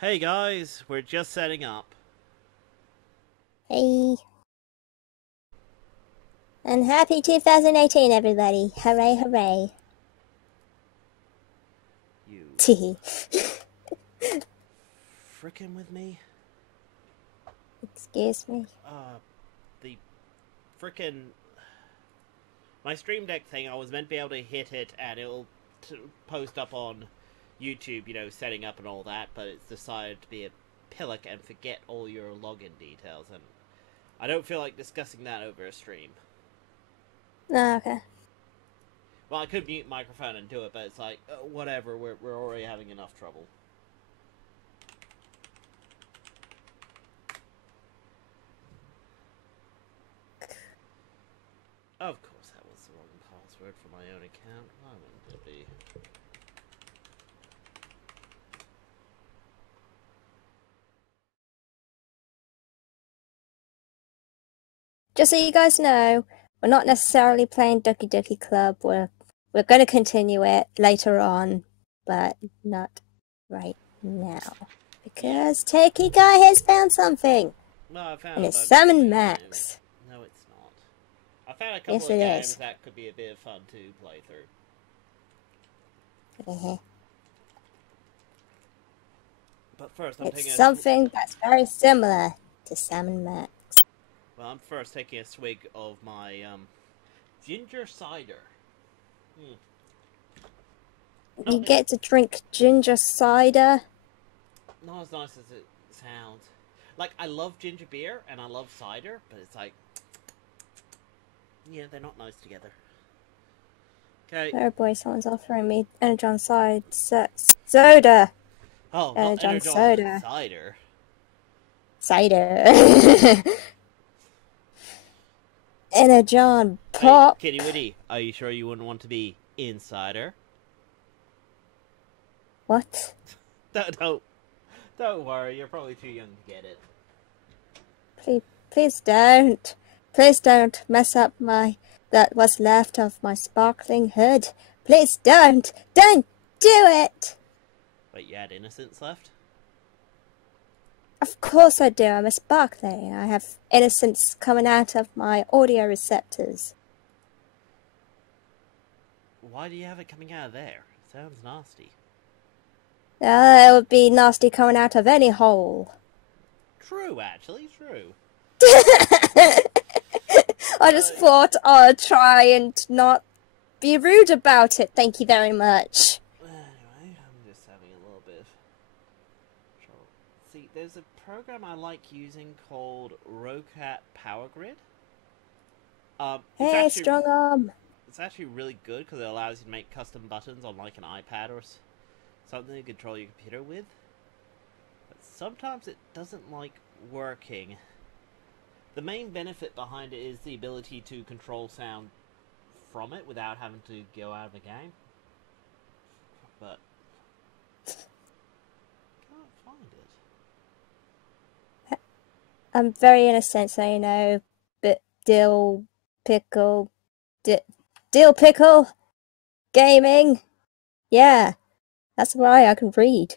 Hey guys, we're just setting up. Hey. And happy 2018, everybody. Hooray, hooray. You Tee. frickin' with me? Excuse me. The frickin' my Stream Deck thing, I was meant to be able to hit it and it'll post up on YouTube, you know, setting up and all that, but it's decided to be a pillock and forget all your login details, and I don't feel like discussing that over a stream. Oh, okay. Well, I could mute microphone and do it, but it's like, whatever, we're already having enough trouble. Of course, that was the wrong password for my own account. Why wouldn't it be? Just so you guys know, we're not necessarily playing DokiDoki Club. We're going to continue it later on, but not right now. Because Takey Guy has found something. No, I found and a it's bunch Salmon of Max. No, it's not. I found a couple Yes, of it games is. that could be a bit of fun to play through. But first, I'm taking It's something that's very similar to Salmon Max. Well, I'm first taking a swig of my ginger cider. You get to drink ginger cider. Not as nice as it sounds. Like, I love ginger beer and I love cider, but it's like, yeah, they're not nice together. Okay. Oh boy, someone's offering me Energon soda. Oh, not Energon soda. Cider. Energon Pop. Hey, Kitty Witty, are you sure you wouldn't want to be insider? What? Don't worry, you're probably too young to get it. Please don't. Please don't mess up what's left of my sparkling hood. Please don't. Don't do it. Wait, you had innocence left? Of course I do. I'm a sparkling. I have innocence coming out of my audio receptors. Why do you have it coming out of there? Sounds nasty. It would be nasty coming out of any hole. True, actually, true. I just thought I'd try and not be rude about it. Thank you very much. Anyway, I'm just having a little bit of trouble. See, there's a program I like using called Rocat Power Grid. Hey, strong arm. It's actually really good because it allows you to make custom buttons on like an iPad or something to control your computer with. But sometimes it doesn't like working. The main benefit behind it is the ability to control sound from it without having to go out of the game. But can't find it. I'm very innocent, so you know. But dill pickle gaming. Yeah, that's why I can read,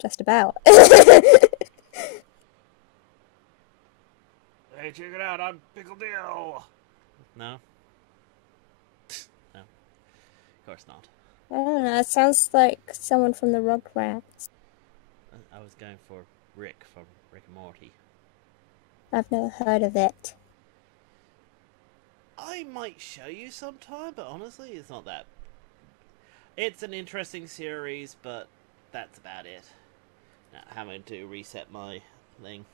just about. Hey, check it out! I'm Pickle Dill. No. No. Of course not. I don't know. It sounds like someone from the Rugrats. I was going for Rick from Rick and Morty. I've never heard of it. I might show you sometime, but honestly, it's not that. It's an interesting series, but that's about it. Now, having to reset my thing.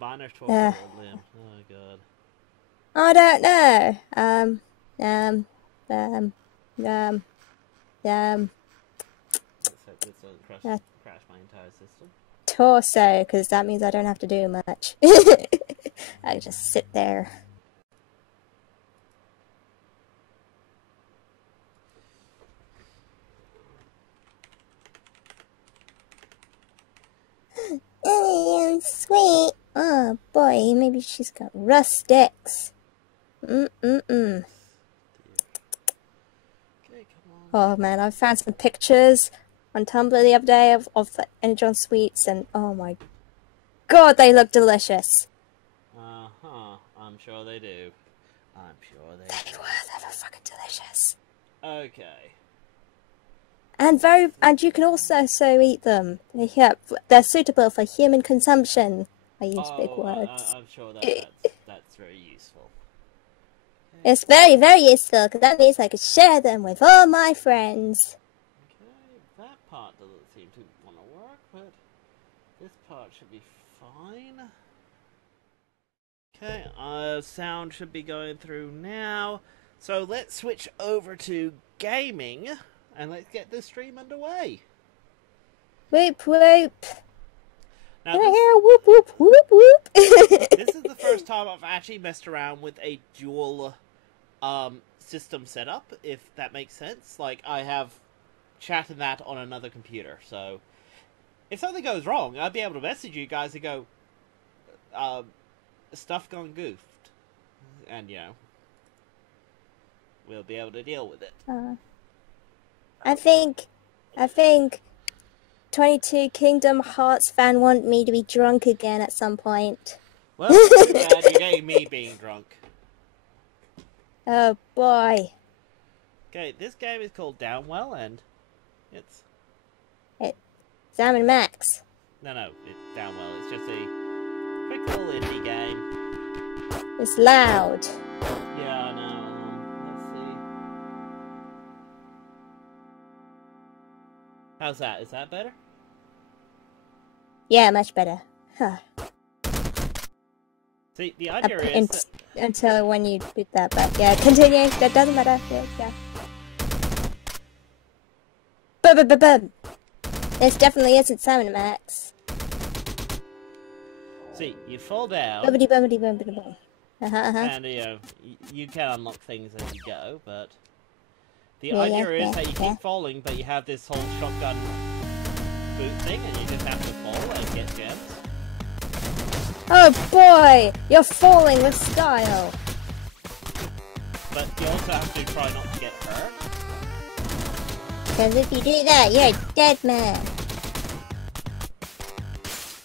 Combiner torso or limb. Oh god. I don't know. This doesn't crash my entire system. Torso, because that means I don't have to do much. I just sit there. Oh, sweet. Oh boy, maybe she's got rustics. Okay, come on. Oh man, I found some pictures on Tumblr the other day of the Energon sweets, and oh my god, they look delicious. I'm sure they do. I'm sure they do. They were fucking delicious. Okay. And you can also eat them. They're suitable for human consumption. I use big words. I'm sure that's very useful. Okay. It's very, very useful, because that means I could share them with all my friends. Okay, that part doesn't seem to want to work, but this part should be fine. Okay, sound should be going through now. So let's switch over to gaming, and let's get this stream underway. Whoop, whoop. Now Whoop, whoop, whoop, whoop. this is the first time I've actually messed around with a dual system setup, if that makes sense. Like, I have chat and that on another computer, so if something goes wrong, I'd be able to message you guys and go, stuff gone goofed. And, you know, we'll be able to deal with it. I think 22 Kingdom Hearts fan want me to be drunk again at some point. Well, too bad you're getting me being drunk. Oh boy. Okay, this game is called DownWell, and it's Sam and Max. No, it's DownWell. It's just a quick little indie game. It's loud. Yeah, I know. Let's see. How's that? Is that better? Yeah, much better. Huh. See, the idea is until when you did that, but yeah, continue. That doesn't matter. Yeah. Boom. This definitely isn't Sam and Max. See, you fall down. Boom. And, you know, you can unlock things as you go, but the idea is that you keep falling, but you have this whole shotgun boot thing, and you just have to fall and get gems. Oh boy! You're falling with style! But you also have to try not to get hurt. Because if you do that, you're a dead man.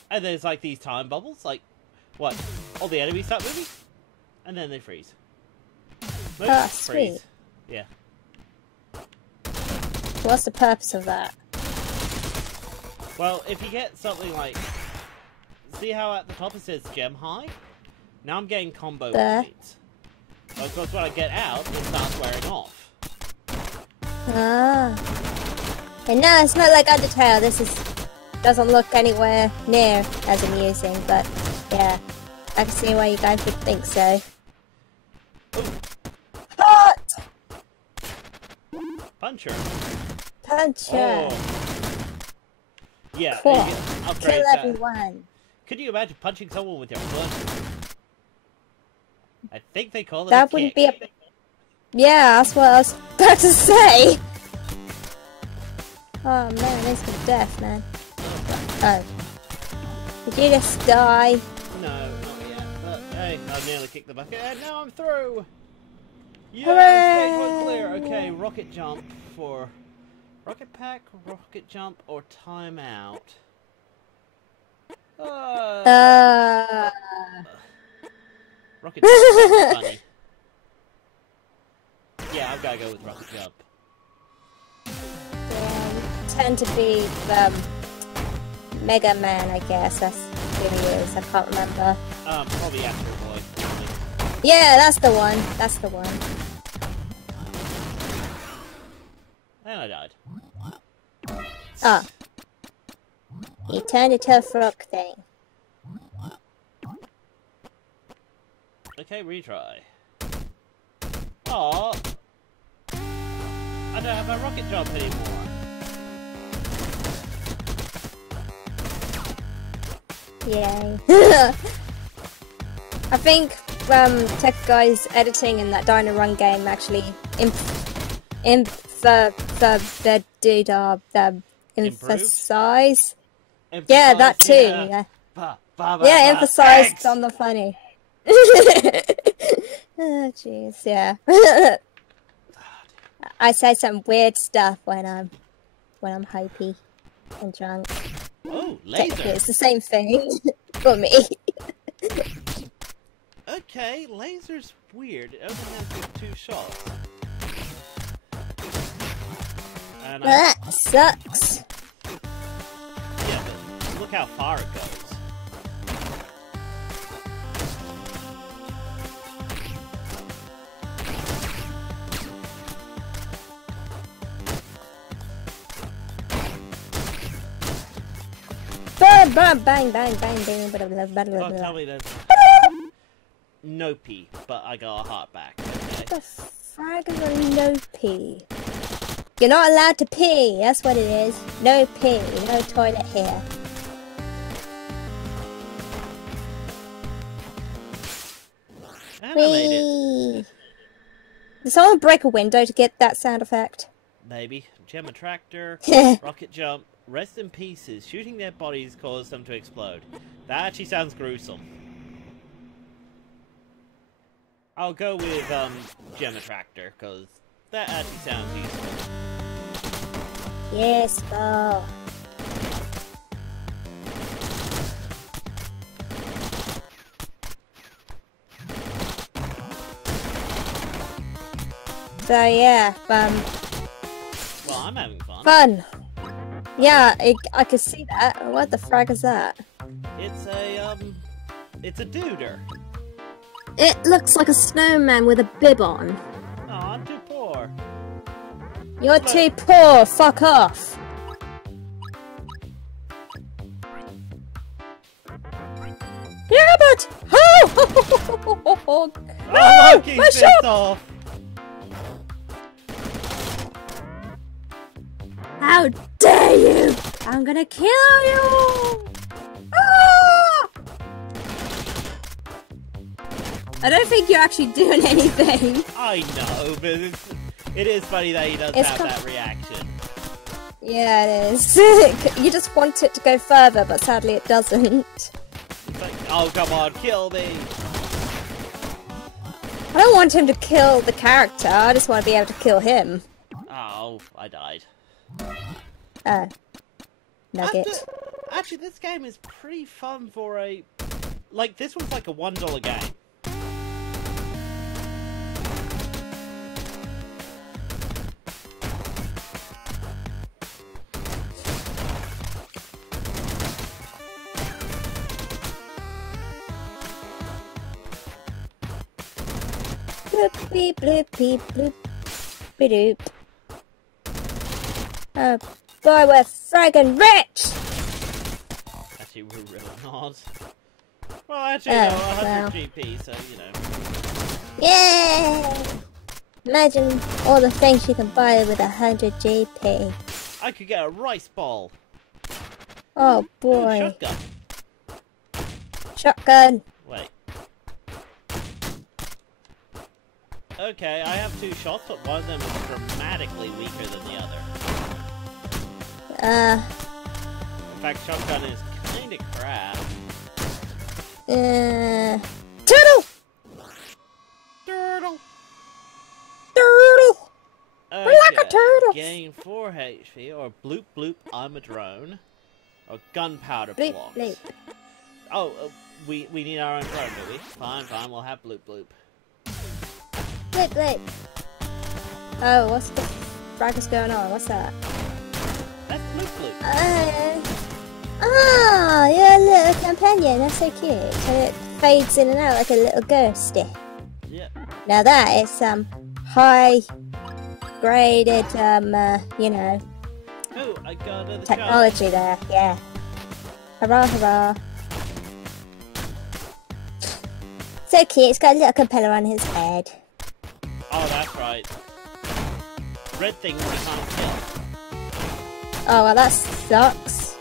And there's like these time bubbles, like, what? All the enemies start moving? And then they freeze. Move, freeze. Sweet. Yeah. What's the purpose of that? Well, if you get something like... See how at the top it says gem high? Now I'm getting combo points. So of course when I get out, it starts wearing off. And no, it's not like Undertale. This doesn't look anywhere near as amusing, but yeah. I can see why you guys would think so. Hot! Puncher. Oh. Yeah, cool. Kill everyone. Could you imagine punching someone with your foot? I think they call it that a wouldn't kick. be a... Yeah, that's what I was about to say! Oh man, this is death, man. Oh. Did you just die? No, not yet. But hey, I nearly kicked the bucket, and now I'm through! Hooray! Stage 1 clear! Okay, rocket jump for... Rocket pack, rocket jump, or timeout? Rocket jump sounds funny. Yeah, I've gotta go with rocket jump. Yeah, you tend to be Mega Man, I guess. That's who he is. I can't remember. Probably Astro Boy. Yeah, that's the one. That's the one. And I died. Ah. He turned into a frog thing. Okay, retry. Aww. I don't have my rocket jump anymore. Yay. I think Tech Guy's editing in that Dino Run game actually emphasize. Yeah, that too. Yeah, emphasized on the funny. Oh jeez, yeah. I say some weird stuff when I'm when I'm hypey and drunk. Oh, Technically, laser! it's the same thing for me. Okay, laser's weird. It only has 2 shots. And That sucks. yeah, but look how far it goes. Bang, bang, bang, bang, bang, bang, blah, blah, blah, blah, Don't blah. tell me there's no pee, but I got a heart back. Okay. What the frag is a no pee? You're not allowed to pee, that's what it is. No pee, no toilet here. And I made it. Whee! Did someone break a window to get that sound effect? Maybe. Gem attractor, rocket jump, rest in pieces. Shooting their bodies caused them to explode. That actually sounds gruesome. I'll go with gem attractor, because that actually sounds useful. Yes, go. So yeah, Well, I'm having fun. fun. Yeah, I could see that. What the frag is that? It's a duder. It looks like a snowman with a bib on. Oh, I'm too poor. You're too poor. Fuck off. Yeah, but oh, Oh, Loki's my pissed shot! off. How dare you! I'm gonna kill you! Ah! I don't think you're actually doing anything. I know, but it is funny that he does have that reaction. Yeah, it is. You just want it to go further, but sadly it doesn't. It's like, oh, come on, kill me. I don't want him to kill the character, I just want to be able to kill him. Oh, I died. Nugget. Actually, this game is pretty fun for a... Like, this one's like a $1 game. Bloop, beep, bloop, beep, bloop, beep, doop. Oh boy, we're friggin' rich! Actually, we're really not. Well, actually, no, 100 GP, so, you know. Yay! Imagine all the things you can buy with 100 GP. I could get a rice ball. Oh Ooh, boy. shotgun. Shotgun. Wait. Okay, I have 2 shots, but one of them is dramatically weaker than the other. In fact, shotgun is kinda crap. Turtle! Turtle! Turtle! Okay, Like a turtle! gain 4 HP, or bloop bloop, I'm a drone. Or gunpowder Bleep, blocks. bleep. Oh, we need our own drone, do we? Fine, we'll have bloop bloop. Bleep, bleep. Oh, what's the fracas going on? What's that? That's bloop bloop. You're a little companion. That's so cute. So it fades in and out like a little ghosty. Yep. Now that is high graded, you know, Oh, I got another technology there. Yeah. Hurrah, hurrah. So cute. It's got a little propeller on his head. Oh, that's right. Red things we can't kill. Oh, well, that sucks.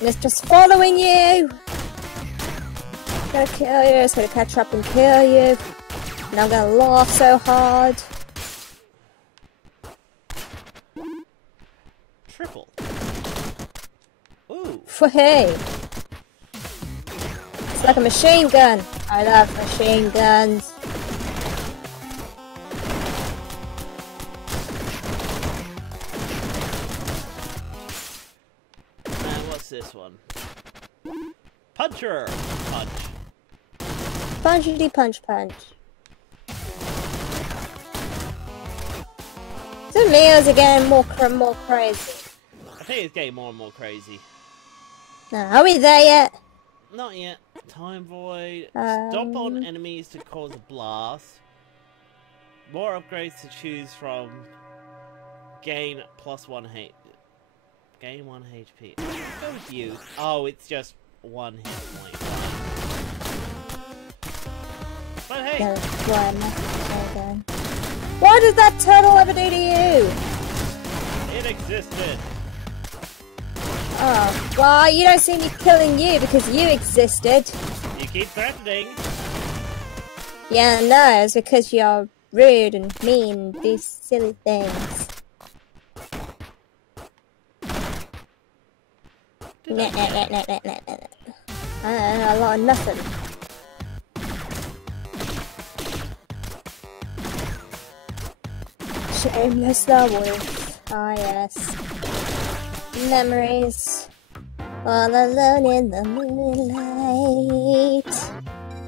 And it's just following you. It's gonna kill you. It's gonna catch up and kill you. And I'm gonna laugh so hard. Triple. Ooh. Hey. It's like a machine gun. I love machine guns. this one. Puncher! Punch. Punchity punch punch. So Leo's are getting more crazy. I think it's getting more and more crazy. No, are we there yet? Not yet. Time Void. Stomp on enemies to cause a blast. More upgrades to choose from. Gain +1 HP. Gain 1 HP. Let's go with you. Oh, it's just 1 hit point. But hey. No, one. Okay. What did that turtle ever do to you? It existed. Oh, well, you don't see me killing you because you existed. You keep threatening. Yeah, no, it's because you're rude and mean and do silly things. Nah. A lot of nothing. Shameless the wolf. Ah, yes. Memories. All alone in the moonlight.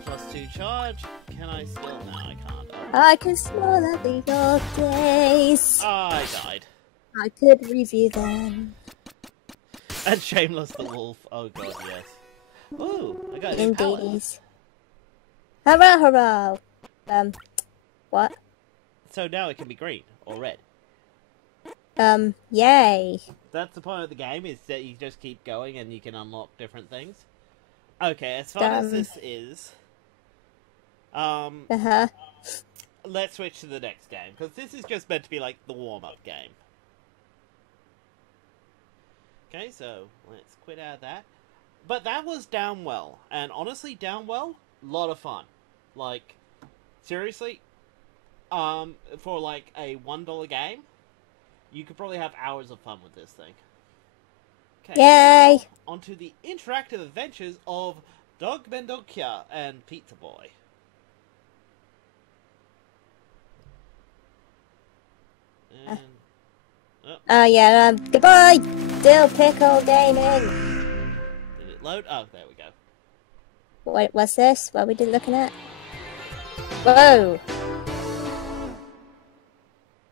+2 charge. Can I still? No, I can't. I can smell at the old days. Oh, I died. I could review them. And Shameless the Wolf. Oh god, yes. Ooh, I got new powers. Hurrah, hurrah! What? So now it can be green or red. Yay. That's the point of the game, is that you just keep going and you can unlock different things. Okay, as far as this is... let's switch to the next game, because this is just meant to be like the warm-up game. Okay, so let's quit out of that. But that was DownWell, and honestly, DownWell, lot of fun. Like, seriously, for like a $1 game, you could probably have hours of fun with this thing. Okay, yay! now, onto the interactive adventures of DogMendonca and Pizza Boy. And, goodbye! Dill Pickle Gaming! Did it load? Oh, there we go. Wait, what's this? What are we looking at? Whoa!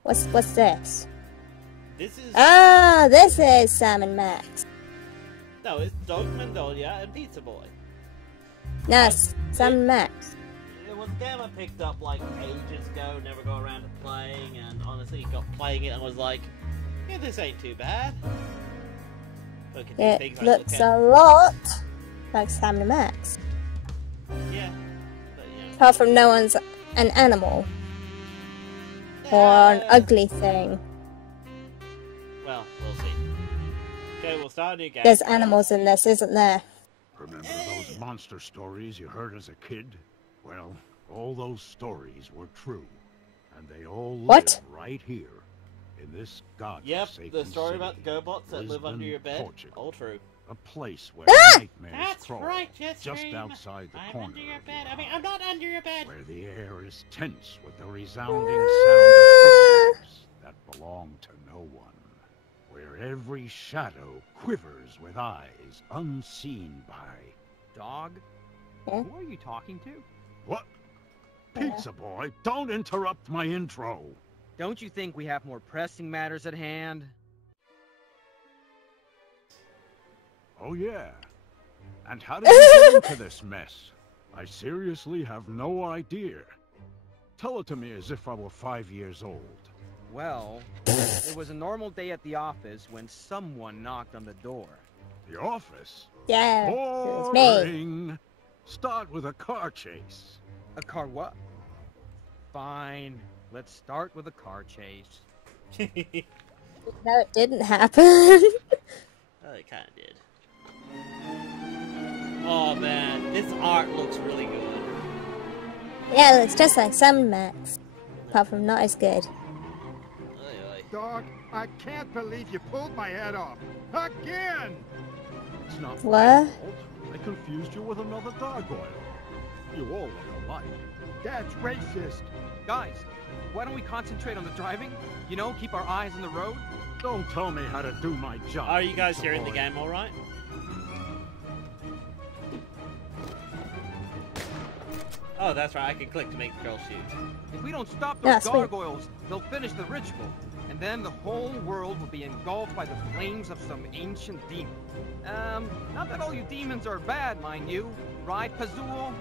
What's this? This is... Ah, this is Sam and Max. No, it's DogMendonca and Pizza Boy. No, it's Sam and Max. It was a game I picked up like ages ago, never got around to playing, and honestly got playing it and was like, yeah, this ain't too bad. It looks a lot like Sam and Max. Yeah, but yeah. Apart from no one's an animal. Or an ugly thing. Well, we'll see. Okay, we'll start a new game. There's animals in this, isn't there? Remember those monster stories you heard as a kid? Well, all those stories were true. And they all live right here. In this godforsaken the story about the city, GoBots that live under your bed. Portugal. All true. A place where nightmares That's crawl right, just outside the I'm corner under your of bed. your I mean, eye, I'm not under your bed. where the air is tense with the resounding sound of footsteps that belong to no one, where every shadow quivers with eyes unseen by... Dog? Yeah? Who are you talking to? What? Pizza Boy, don't interrupt my intro. Don't you think we have more pressing matters at hand? Oh yeah. And how did you get into this mess? I seriously have no idea. Tell it to me as if I were 5 years old. Well, it was a normal day at the office when someone knocked on the door. The office? Yeah, it was me. Boring. Start with a car chase. A car what? Fine. Let's start with a car chase. No, it didn't happen. Oh, it kind of did. Oh man, this art looks really good. Yeah, it looks just like Sam and Max. Apart from not as good. Dog, I can't believe you pulled my head off. Again! It's not What? my fault. I confused you with another gargoyle. You all look alike. That's racist. Guys, why don't we concentrate on the driving? You know, keep our eyes on the road? Don't tell me how to do my job. Are you guys Pizza hearing the Boy. game all right? Oh, that's right. I can click to make the girl shoot. If we don't stop those Sweet. gargoyles, they'll finish the ritual. And then the whole world will be engulfed by the flames of some ancient demon. Not that all you demons are bad, mind you. Right, Pazul?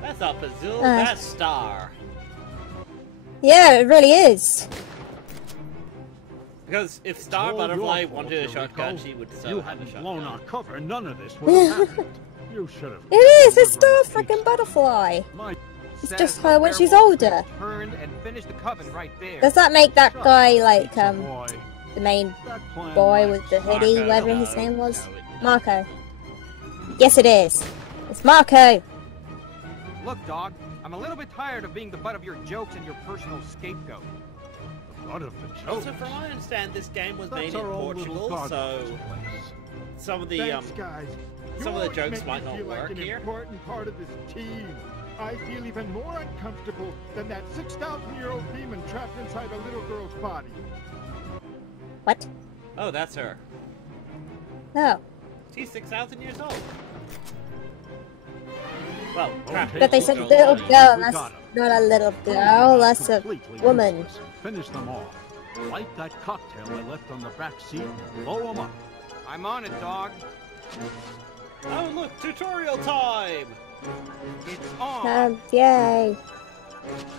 That's not Pazul, that's Star. Yeah, it really is. Because if Star all Butterfly your fault, wanted a shotgun, Eureka. she would so You have a hadn't shotgun. blown our cover, none of this would have happened. You should have. It is. It's Star freaking Butterfly. My It's Says just the her when she's werewolf older. Turned and finished the coven right there. Does that make that guy like boy, the main that plan boy lacks with the hoodie, Marco, whatever no, his name was? no, it- Marco. Yes, it is. It's Marco. Look, dog, I'm a little bit tired of being the butt of your jokes and your personal scapegoat. Out of the joke. Also, from what I understand, this game was made That's in our own little Portugal, so gargoyle's place. some of the Thanks, guys. some of the You always jokes make me might not feel like work an here. important part of this team. I feel even more uncomfortable than that 6,000-year-old demon trapped inside a little girl's body. What? Oh, that's her. No. She's 6,000 years old. Well, Okay, trapped But they in said a little girl. girl, We that's got 'em. not a little Prove girl, them that's a completely woman. useless and finish them off. Light that cocktail I left on the back seat and blow them up. I'm on it, dog. Oh, look, tutorial time! It's on. Yay.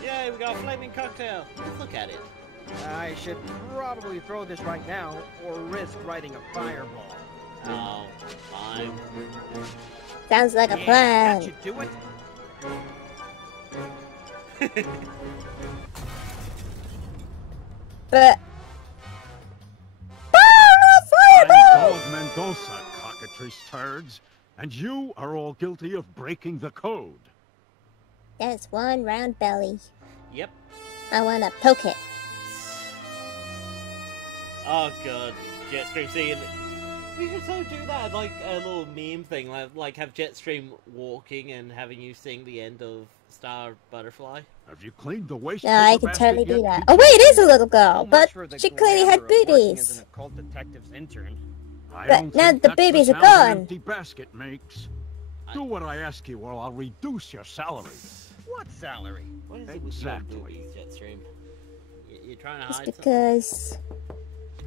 Yay, we got a flaming cocktail. Let's look at it. I should probably throw this right now, or risk writing a fireball. Oh, fine. Sounds like a Yeah, plan. that should do it. But... Oh, I'm no fireball! DogMendonca, cockatrice turds, and you are all guilty of breaking the code. There's one round belly. Yep. I wanna poke it. Oh, God. Jetstream seeing... We should so do that, like a little meme thing, like have Jetstream walking and having you sing the end of Star Butterfly. Have you cleaned the waste Yeah, I paper could basket totally do yet, that. Peachy? Oh wait, it is a little girl, So much but for the she clearly had glamour of working as boobies. an occult detective's intern. I But don't now think the that's babies are sound an gone. empty basket makes. Do what I ask you, or I'll reduce your salary. What salary? What is Exactly. it with you and boobies, Jetstream? You're trying to It's hide something? because...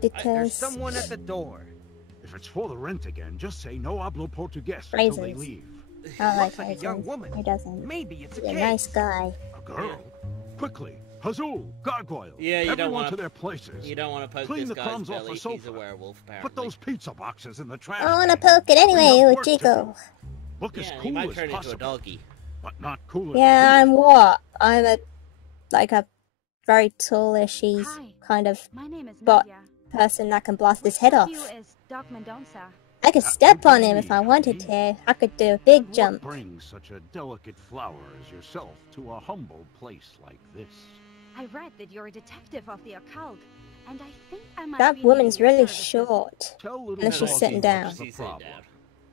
There's Because... someone at the door. If it's for the rent again, just say no hablo portugués until they Phrases. leave. I like Looks like a young Tyson. woman. He doesn't. Maybe it's a He's a case. nice guy. A girl? Quickly! Hazul, gargoyle! Yeah, you everyone don't wanna- to their places. You don't want to poke Clean this the guy's crumbs off belly. the He's sofa. a werewolf, apparently. Put those pizza boxes in the trash. I wanna can. poke it anyway, We have with work to Chico. do. Look as Yeah, he cool might as turn into a possible, doggy. but not cooler. Yeah, than I'm what? I'm a... like a very tallish Hi, kind of my name is But- Nadia. person that can blast his head off. You is DokiDoki. I could That step would on be him if I me, wanted eh? to. I could do a big What jump. brings such a delicate flower as yourself to a humble place like this? I read that you're a detective of the occult, and I think I might That be woman's needing your really services. short. Tell little Unless she's doggy sitting what's down. the She's sitting problem. down.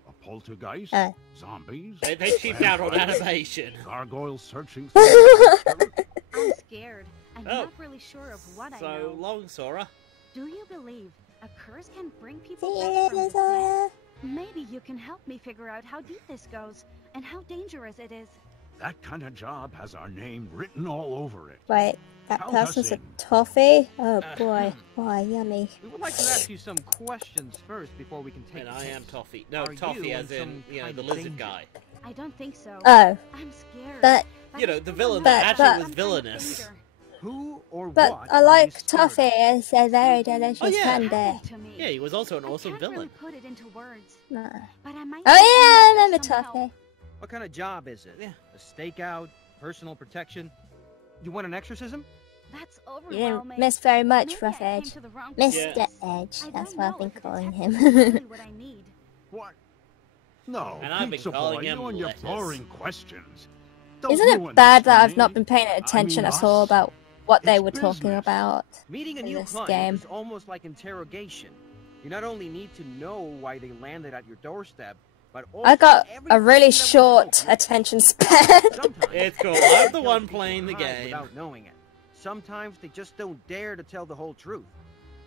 A poltergeist? Zombies? They cheaped out on vampires? animation. Gargoyles searching for the monster? I'm scared. I'm Oh. not really sure of what I So know. long, Sora. Do you believe a curse can bring See people you back from later, the Zora. dead? Maybe you can help me figure out how deep this goes and how dangerous it is. That kind of job has our name written all over it. Wait, that Count us person's a in. toffee? Oh boy. Why, yummy. We would like to ask you some questions first before we can take And the I am case. Toffee. No, Are Toffee you as in in, some you know, kind the of lizard danger? guy. I don't think so. Oh, I'm scared. but You know, I the still villain don't that know actually if was I'm in villainous. danger. Who or but what I are you like scared of? toffee. It's a very delicious Oh, yeah. candy. Happened to me. Yeah, he was also an I awesome can't villain. really put it into words, No. but I might. Oh be yeah, I able to remember somehow. toffee. What kind of job is it? Yeah. A stakeout? Personal protection? You want an exorcism? That's You overwhelming. didn't miss very much, Maybe Rough I came Edge. to the wrong Mr. place. Edge, I that's don't what I've know been if a calling detective him. is really what I need. What? No, And I've been pizza calling boy, him you and your lettuce. boring questions. Don't Isn't ruin it bad this that for I've not me. been paying I attention mean at all us. about what they It's were talking business. about? Meeting a In new this client game. is almost like interrogation. You not only need to know why they landed at your doorstep, but also I got a everything really that will short help you. attention span. Sometimes It's cool. they I'm the tell one people playing the lies game. without knowing it. Sometimes they just don't dare to tell the whole truth.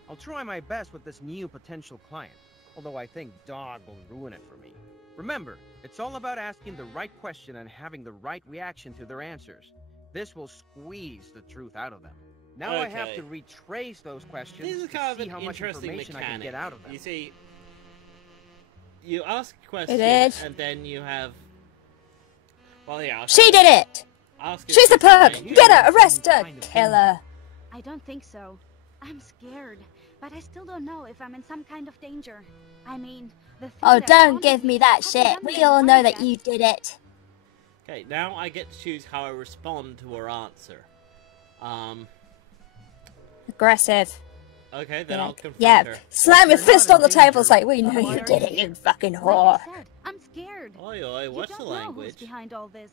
I'll try my best with this new potential client, although I think Dog will ruin it for me. Remember, It's all about asking the right question and having the right reaction to their answers. This will squeeze the truth out of them. Now I have to retrace those questions This is to kind of see an how much interesting information I mechanic. can get out of them. You see, you ask a question, is. and then you have... Well, yeah. She did it! Ask She's the question, perk! and Get her! Arrest her! Kill her! I don't think so. I'm scared, but I still don't know if I'm in some kind of danger. I mean, the thing Oh, that don't haunted give me that hasn't shit. done We me all any know harm that yet. you did it. Okay, now I get to choose how I respond to her answer. Aggressive. Okay, then I'll confront Yeah. her. Slam your You're fist not on the in table, danger. say, we know Why you are did you it, you here? fucking Like whore. I said, I'm scared. Oi, oi, You what's don't the know language? who's behind all this.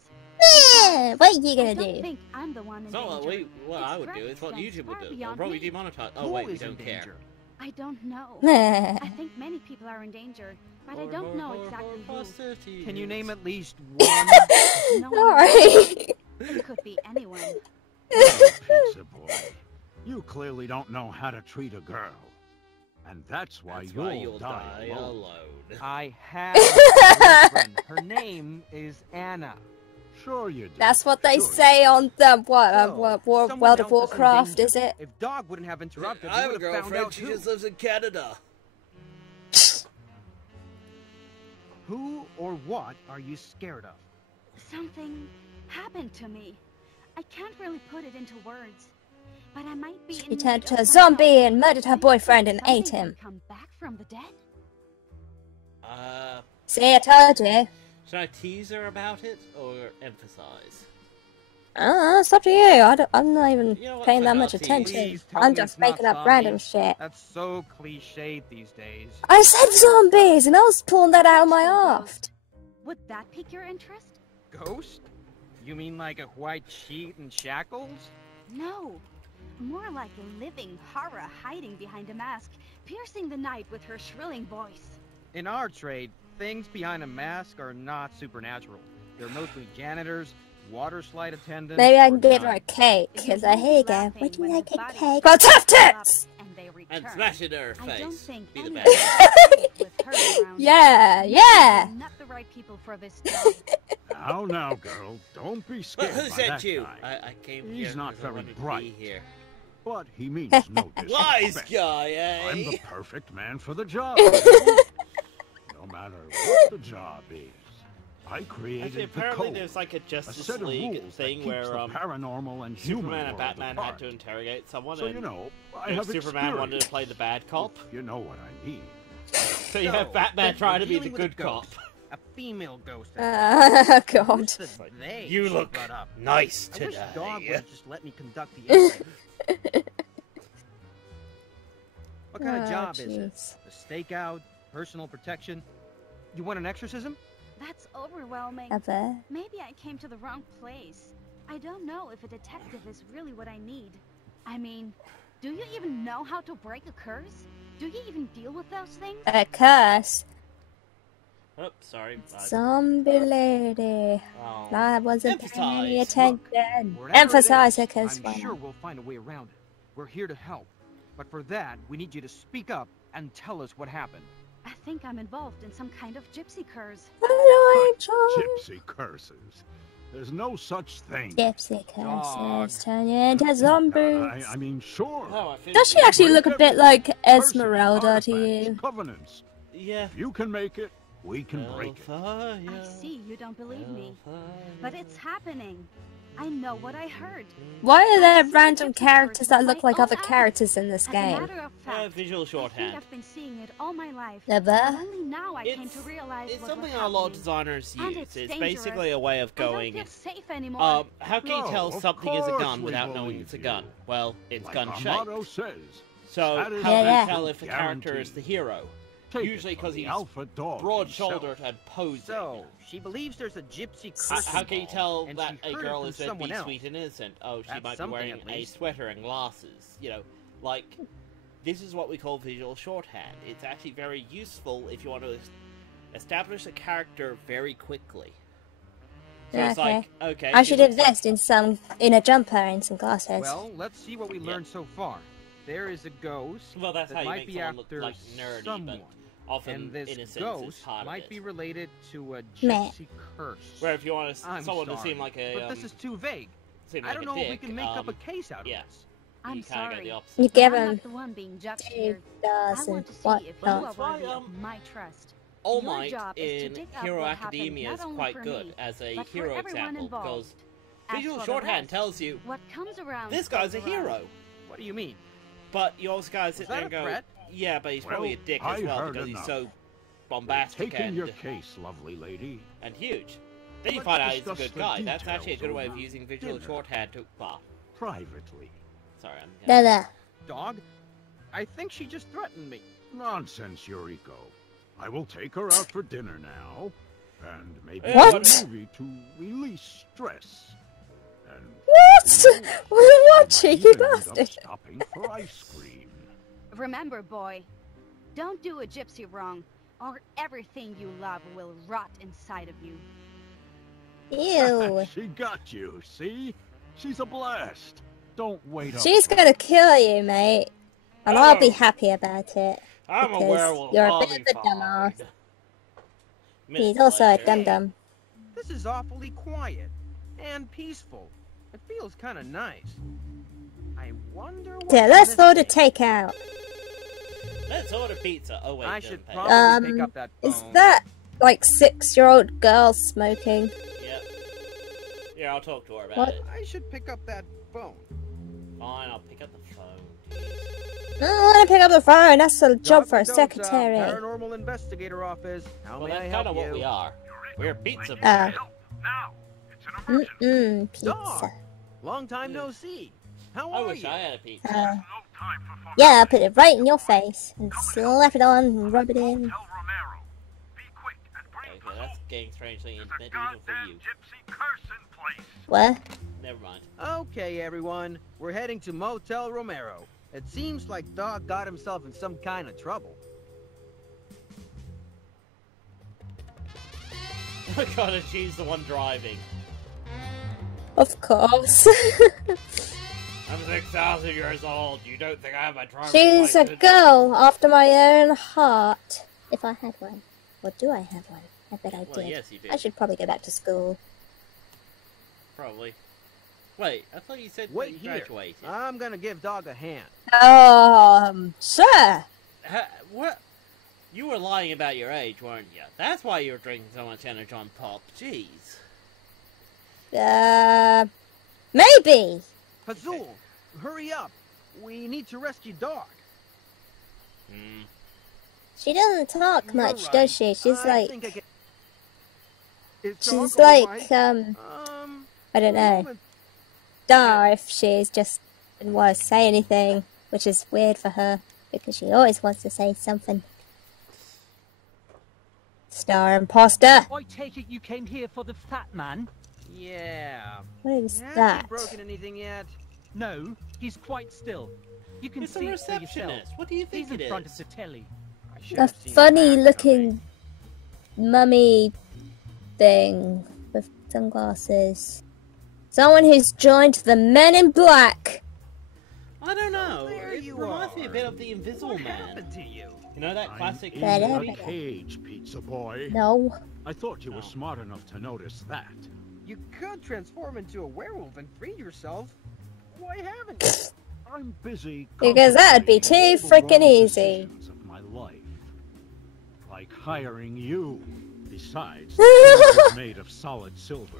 Yeah, what are you I gonna don't do? think I'm the one in So danger. what I It's would do is what Dragon's YouTube would far do. They'll beyond probably me. demonetize. Oh Who wait, we is in don't care. danger? I don't know. Can I think many people are in danger, but I Or- don't or- know or- exactly or who. prostitutes. Can you name at least one? No one Alright. It could be anyone. Pizza boy, you clearly don't know how to treat a girl. And that's why you'll die alone. I have a girlfriend. Her name is Anna. Sure you do. That's what they Sure say on the, So, someone World of else is in Warcraft, danger? is it? If Dog wouldn't have interrupted, I we have a would have found girlfriend. out She who. just lives in Canada. Who or what are you scared of? Something happened to me. I can't really put it into words, but I might be. She in turned need to of a some zombie help. and murdered her Maybe boyfriend and something ate him. can Come back from the dead? See, I told you. Should I tease her about it or emphasize? It's up to you. I'm not even You know what, paying that fuck much off, attention. Please tell I'm me just it's not making up random zombies. shit. That's so cliched these days. I said zombies, and I was pulling that out of my aft. Would that pique your interest? Ghost? You mean like a white sheet and shackles? No. More like a living horror hiding behind a mask, piercing the night with her shrilling voice. In our trade, things behind a mask are not supernatural. They're mostly janitors, water slide attendants. Maybe I can or give her a nuns. cake, You because won't here you be go. laughing Would you when like the a bodies cake? get Got tough picked up tits! and they And return. smash it in her I don't face. think Be the anyone best. with her around. Yeah, Maybe yeah. we're not the right people for this job. Now, girl, don't be But scared who by sent that you? guy. I came He's here not 'cause I very wanted to bright. be here. But he means no disrespect. Wise guy, eh? I'm the perfect man for the job. You know? No matter what the job is, I created Actually, the apparently code. there's like a A Justice set of League rules thing that keeps where the paranormal and human Superman and world Batman had apart. to interrogate someone, So and you know, I if have Superman wanted to experience, play the bad cop, if you know what I mean. so you have Batman we're trying to be the dealing with a good cop. ghost, A female ghost. Oh, God. Who's the they You she look brought up? nice I wish today. Dog would just let me conduct the interview. What kind of Oh, job is it? jeez. A stakeout? Personal protection? You want an exorcism? That's overwhelming. A bear? Maybe I came to the wrong place. I don't know if a detective is really what I need. I mean, do you even know how to break a curse? Do you even deal with those things? A curse? Oh, sorry. Zombie lady. Oh. I wasn't paying any Emphasize. attention. Wherever it Emphasize is, it, because I'm sure we'll find a way around it. We're here to help. But for that, we need you to speak up and tell us what happened. I think I'm involved in some kind of gypsy curse. Gypsy curses. There's no such thing. Gypsy Dog. curses turn you into zombies. I mean, sure. Oh, I finished Does she it. actually look a bit like Curses, Esmeralda to artifacts, you? Covenants. Yeah. If you can make it, we can break it. Hellfire, I see you don't believe me, hellfire. but it's happening. I know what I heard. Why are there random characters that look like other characters in this As a game? matter of fact, Visual I think shorthand. I've been seeing it all my life. Never? But only now I came It's, to realize it's what something was a lot of happening. designers And use. it's It's dangerous. basically a way of I don't going. feel safe anymore. How can you No, tell of something is a course gun we without knowing believe it's a you. gun? Well, it's Like gun our shaped. motto says. So Satisfaction how can Yeah. you tell if a character is the hero? Take it Usually from because the he's alpha dog broad-shouldered himself. and posing. So, she believes there's a gypsy curse How can you involved, tell and that she a heard it girl from is meant to someone be else. sweet and innocent? Oh, she That's might be something, wearing at a least. sweater and glasses. You know, like, this is what we call visual shorthand. It's actually very useful if you want to establish a character very quickly. So Yeah, it's okay. like, okay. I she should looks like- invest in a jumper and some glasses. Well, let's see what we Yeah. learned so far. There is a ghost Well, that's that how you might make be someone look after like nerdy, someone. Often And this innocence is ghost part of might it. be related to a Meh. gypsy curse. Where if you want I'm someone to sorry, seem like a but this is too vague. seem I like don't a know if we dick, can make up a case out yeah. of this. I'm you kinda go sorry. the opposite. You But give I'm him not the one being judged here. I 2,000 want to see what if you not. are That's why, worthy of my trust. All Your Might job is to in dig up Hero what happened Academia not is only quite for good me, as a but for hero everyone example involved. because As visual for the shorthand rest, tells you what comes around this guy's a goes around. hero. What do you mean? But you also gotta sit Was there that and a go, threat? yeah, but he's probably a Well, dick I as well heard because enough. he's so We're bombastic taking and, your case, lovely lady. and huge. Then you Let's find out he's a discuss good the guy. That's actually a details good way of over using visual dinner. shorthand to. Well, Privately. sorry, I'm. Da da. Dog? I think she just threatened me. Nonsense, Yuriko. I will take her out for dinner now, and maybe What? a movie to release stress. And What? What we cheeky might even end up bastard? stopping for ice cream. Remember, boy, don't do a gypsy wrong, or everything you love will rot inside of you. Ew. She got you, see? She's a blast. Don't wait up. She's gonna kill you, mate. And I'll be Oh. happy about it. I'm a Because werewolf. you're a I'll bit be of a fine. dumbass. Miss He's also a Fletcher. dum-dum. This is awfully quiet and peaceful. It feels kind of nice. I wonder what Yeah, I'm let's order missing. takeout. Let's order pizza. Oh wait, I don't should pay. probably pick up that phone. Is that like 6-year-old girl smoking? Yep. Yeah, I'll talk to her about What? it. I should pick up that phone. Fine, I'll pick up the phone. I don't want to pick up the phone. That's a job for a DokiDoki, secretary. Paranormal Investigator Office. How Well, may I that's help kind of what you? we are. We're pizza. Ah. Now, it's an emergency. Pizza. Dog. Long time no see. How I are wish you? I had a pizza. Uh, No time for yeah, I'll put it right in your face and slap it on and rub it in. Tell Romero. Be quick and bring Okay, that's getting strangely There's intimate a even for goddamn you. gypsy curse in place. What? Never mind. Okay, everyone. We're heading to Motel Romero. It seems like Dog got himself in some kind of trouble. Oh my god, and she's the one driving. Of course. I'm 6,000 years old. You don't think I have my driver's She's a license? girl after my own heart. If I had one. Or do I have one? I bet I Well, did. yes, you do. I should probably go back to school. Probably. Wait, I thought you said Wait you here. graduated. I'm gonna give Dog a hand. Sir! What? You were lying about your age, weren't you? That's why you were drinking so much Energon Pop. Jeez. Maybe! Pazul, hurry up. We need to rescue Dog. Hmm. She doesn't talk You're much, right. does she? She's I think I like... can... Is She's Dog all like, right? I don't know. Don't know if she's just didn't want to say anything, which is weird for her, because she always wants to say something. Star imposter! I take it you came here for the fat man? Yeah. What is Has that? he broken anything yet? No, he's quite still. You can It's a see it for yourself. receptionist. What do you think He's it in front is? of the telly. I should A have seen funny that looking mummy thing with sunglasses. Someone who's joined the Men in Black. I don't know. there It you reminds me a are. bit of the Invisible What Man. happened to you? You know that I'm classic... in Better, the better. cage, pizza boy. No. I thought you No. were smart enough to notice that. You could transform into a werewolf and free yourself. Why haven't you? I'm busy Because that'd be contemplating too all the frickin' wrong easy. decisions of my life. Like hiring you. Besides, the is made of solid silver.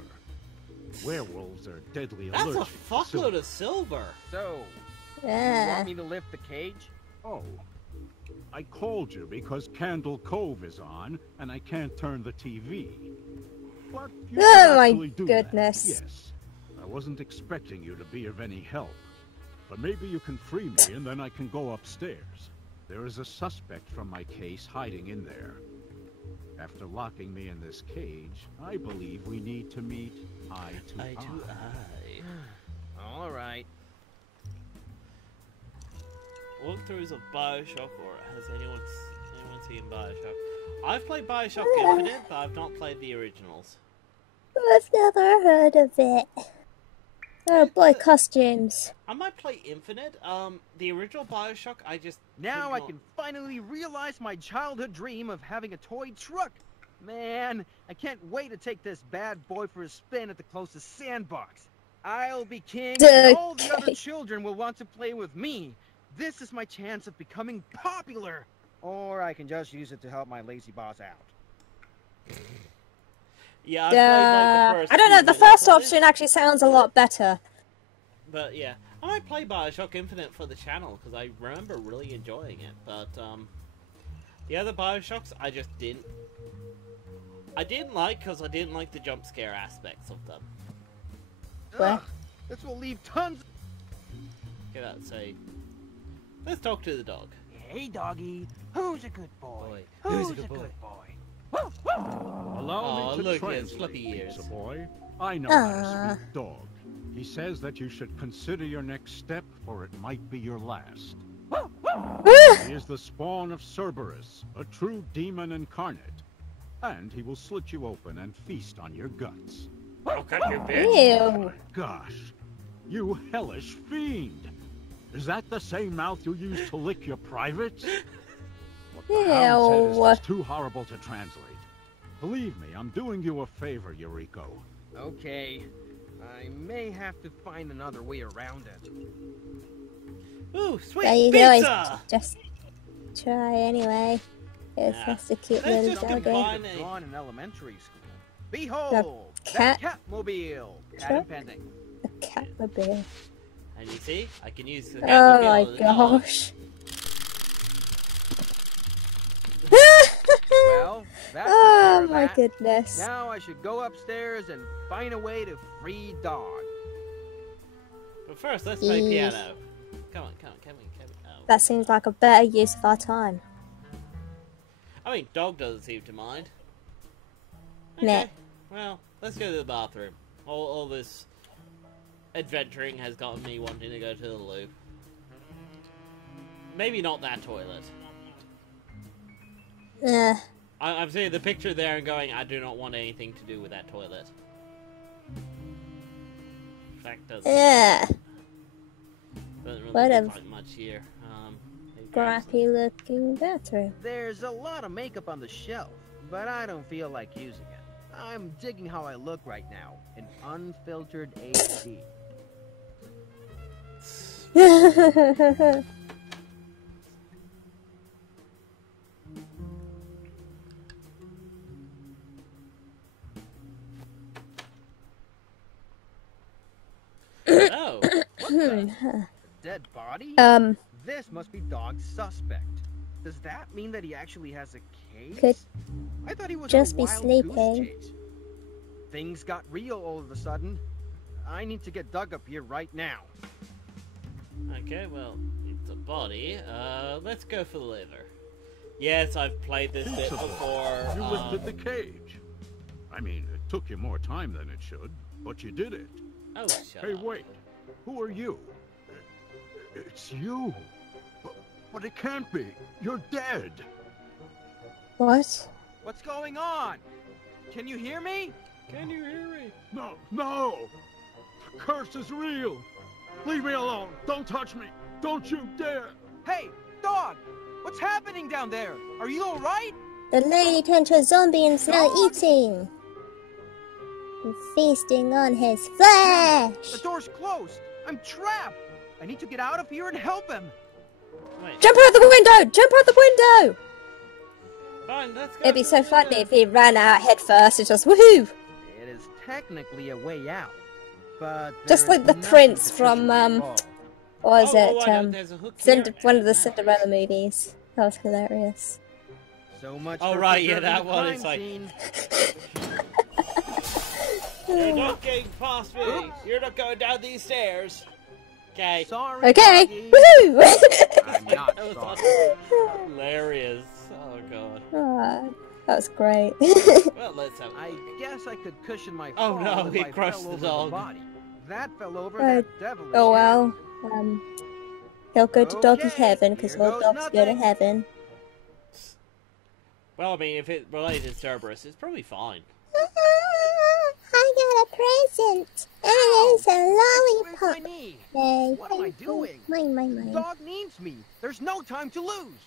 Werewolves are deadly That's a allergic to fuckload silver. of silver. So, you Yeah. want me to lift the cage? Oh. I called you because Candle Cove is on, and I can't turn the TV. But you Oh can my actually do that. goodness. Yes. I wasn't expecting you to be of any help. But maybe you can free me, and then I can go upstairs. There is a suspect from my case hiding in there. After locking me in this cage, I believe we need to meet eye to eye. Eye to eye. All right. Walkthroughs of Bioshock, or has anyone seen Bioshock? I've played Bioshock Infinite, but I've not played the originals. I've never heard of it. Oh boy, costumes. I might play Infinite. The original Bioshock, I just Now could I not- can finally realize my childhood dream of having a toy truck. Man, I can't wait to take this bad boy for a spin at the closest sandbox. I'll be king, and all the other Okay. children will want to play with me. This is my chance of becoming popular. Or I can just use it to help my lazy boss out. Yeah, I played like the first. I don't know. few The minutes first of it, option actually sounds a lot better. But yeah, I might play Bioshock Infinite for the channel because I remember really enjoying it. But the other Bioshocks, I just didn't. I didn't like because I didn't like the jump scare aspects of them. What? Ugh, this will leave tons. Okay, let's say. Let's talk to the dog. Hey, doggy, who's a good boy? Who's a good boy? Allow Aw, me to look, he has translate, flippy ears. pizza boy. I know how to Aw. speak dog. He says that you should consider your next step, for it might be your last. He is the spawn of Cerberus, a true demon incarnate. And he will slit you open and feast on your guts. I'll cut your bitch. Ew. Gosh, you hellish fiend! Is that the same mouth you use to lick your privates? What the hound said is too horrible to translate. Believe me, I'm doing you a favor, Eureka. Okay, I may have to find another way around it. Ooh, sweet There you pizza! go. Just try anyway. It's Yeah. just a cute Let's little just doggy. combine- Drawn in elementary school. Behold, cat- that Catmobile. Truck? Patent pending. A Catmobile. And you see, I can use the Oh Catmobile my as a dog. gosh. Well, that's the care Oh of my that. goodness. Now I should go upstairs and find a way to free Dog. But first, let's play Yes. piano. Come on. Oh. That seems like a better use of our time. I mean, dog doesn't seem to mind. Meh. Okay. Well, let's go to the bathroom. All this adventuring has gotten me wanting to go to the loo. Maybe not that toilet. I'm seeing the picture there and going, I do not want anything to do with that toilet. In fact, doesn't really What look a like much here. Maybe grab some- crappy looking bathroom. There's a lot of makeup on the shelf, but I don't feel like using it. I'm digging how I look right now, in unfiltered HD. Oh, What the? Dead body? This must be Dog's suspect. Does that mean that he actually has a case? Could I thought he was just a be wild sleeping. goose chase. Things got real all of a sudden. I need to get Doug up here right now. okay, well, it's a body. Let's go for the liver. Yes, I've played this bit Pizza boy, before. You lifted the cage. I mean, it took you more time than it should, but you did it. Oh, shut Hey, up. wait. Who are you? It's you. But it can't be. You're dead. What? What's going on? Can you hear me? Can you hear me? No. The curse is real. Leave me alone. Don't touch me. Don't you dare. Hey, Dog! What's happening down there? Are you alright? The lady turned to a zombie and is now eating. And feasting on his flesh. The door's closed. I'm trapped. I need to get out of here and help him. Wait, Jump out the window! Jump out the window! fine, let's go. It'd be to so the funny window. if he ran out head first and just woohoo! It is technically a way out, but Just there like is the nothing prince to from, push me involved. What was I it? know, there's a hook here One of the and- Cinderella movies. That was hilarious. So much. Oh, for right, yeah, preserving that the one, crime it's like- scene. You're not getting past me. You're not going down these stairs. Okay. Sorry. Okay! Doggy. Woohoo! I'm not That was sorry. hilarious. Oh god. Ah, that was great. Well, let's have. I guess I could cushion my Oh, fall no, if he I crushed fell the over dog. body. That fell over Uh, that devilish Oh well. hand. He'll go to doggy Okay, heaven because here all goes dogs go to nothing. heaven. Well, I mean, if it related to Cerberus, it's probably fine. I got a present. And it's a Where's my lollipop. knee? Yay. What am I doing? Mine. Dog needs me. There's no time to lose.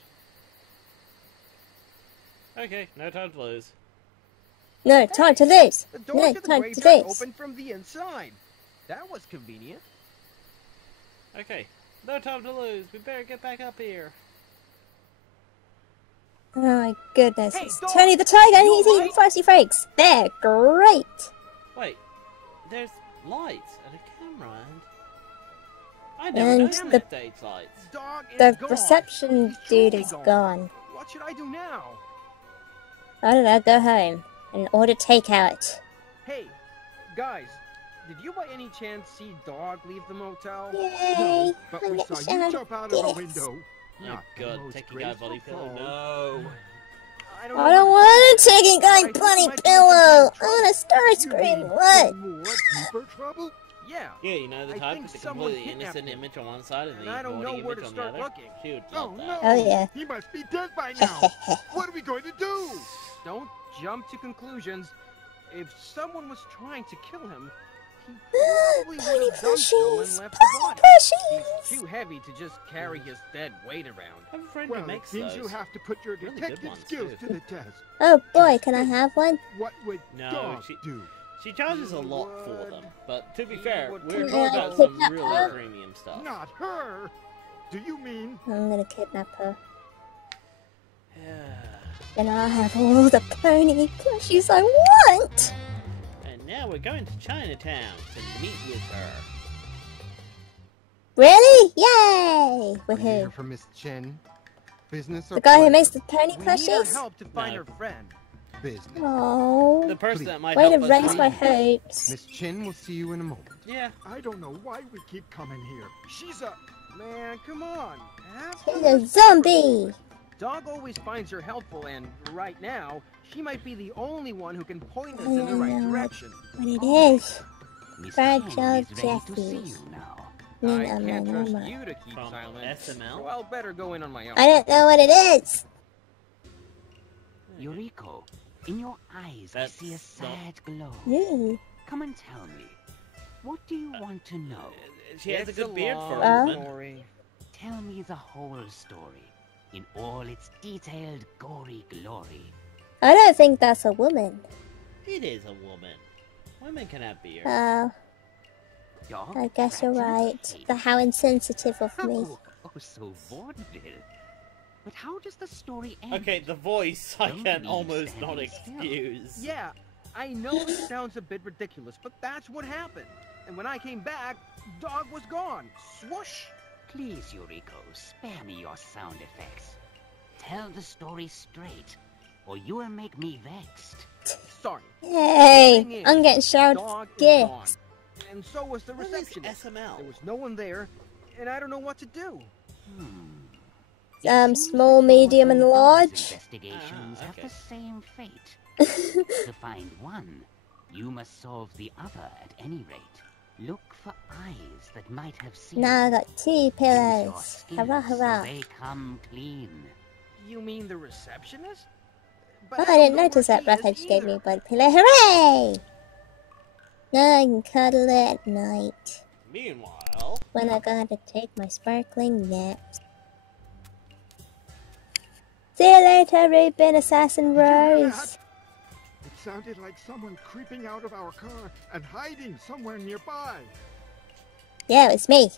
Okay, no time to lose. No time to lose. The door No to the time to graveyard lose. opened from the inside. That was convenient. Okay, no time to lose. We better get back up here. Oh my goodness. Hey, It's dog, Tony the Tiger and you he's eating alright? Frosty Flakes. They're great. Wait, there's lights and a camera and... I never And noticed the- the stage lights. Dog is The gone. reception He's dude truly is gone. What should I do now? I don't know, go home and order takeout. Hey, guys, did you by any chance see Dog leave the motel? Yay! No, but I'm we gonna saw shout you jump out of the yes. window. Oh Not the god, most taking guy body graceful pillow. fall. No. I don't I don't know. want to take a guy I think bloody my pillow. daughter's in I want to start You screaming. mean What? more deeper trouble? Yeah. Yeah, you know the I type think with the someone completely kidnapped innocent him. image on one side and And the I don't know body where to image on the start other. looking. She would Oh love no! that. Oh, yeah. He must be dead by now. What are we going to do? Don't jump to conclusions. If someone was trying to kill him, he probably would Pony have done so and plushies! left the Pony body. plushies! He's too heavy to just carry his dead weight around. I have a friend Well, who it makes seems you those. have to put your Really good detective ones, skills too. to the test. Oh boy, can I have one? What would No, Dog she- do? She charges a He lot for would- them, but to be he fair, would we're Can talking I about some kidnap really her? premium stuff. Not her. Do you mean? I'm gonna kidnap her. Yeah. Then I'll have all the pony plushies I want! And now we're going to Chinatown to meet with her. Really? Yay! With Are you here who? for Miss Chen? Business or The guy who pleasure? makes the pony We need her plushies? help to find No. her friend. Business. Oh, The person that might way to help us raise find- my hopes. Miss Chen will see you in a moment. Yeah. I don't know why we keep coming here. She's a... Man, come on. Have He's some a respect. zombie! Dog always finds her helpful, and right now, she might be the only one who can point us in the right direction. What it is? Miss Fragile Chen is ready to see Jeffries. you now. I No, can't trust no. you to keep From silent, SML? so I'll better go in on my own. I don't know what it is! Yuriko, in your eyes I see a That's not- sad glow. Ooh. Come and tell me, what do you want to know? She has a It's good beard for a long woman. story. Tell me the whole story, in all its detailed, gory glory. I don't think that's a woman. It is a woman. Women can have beards. Oh, Dog, I guess you're fragile right. fate. But how insensitive of me. Oh, so vaudeville. But how does the story end? Okay, the voice I Don't can be almost not standing still. excuse. Yeah, I know it sounds a bit ridiculous, but that's what happened. And when I came back, Dog was gone. Swoosh! Please, Yuriko, spare me your sound effects. Tell the story straight, or you will make me vexed. Sorry. Hey, The thing is, I'm getting showered Dog is gifts. gone. And so was the What is receptionist. SML? There was no one there, and I don't know what to do. It seems Small, that medium, yours and Dog's large. investigations Ah, have okay. the same fate. To find one, you must solve the other at any rate. Look for eyes that might have seen. Now I got 2 Use your pillows. skills Hurrah, so hurrah. they come clean. You mean the receptionist? Oh, But I didn't don't know notice where that he breath is I just gave me either. by the pillow. Hooray! Now I can cuddle it at night. Meanwhile, When I gotta take my sparkling naps. See you later, Reuben Assassin Did you hear Rose. that? It sounded like someone creeping out of our car and hiding somewhere nearby. Yeah, it was me.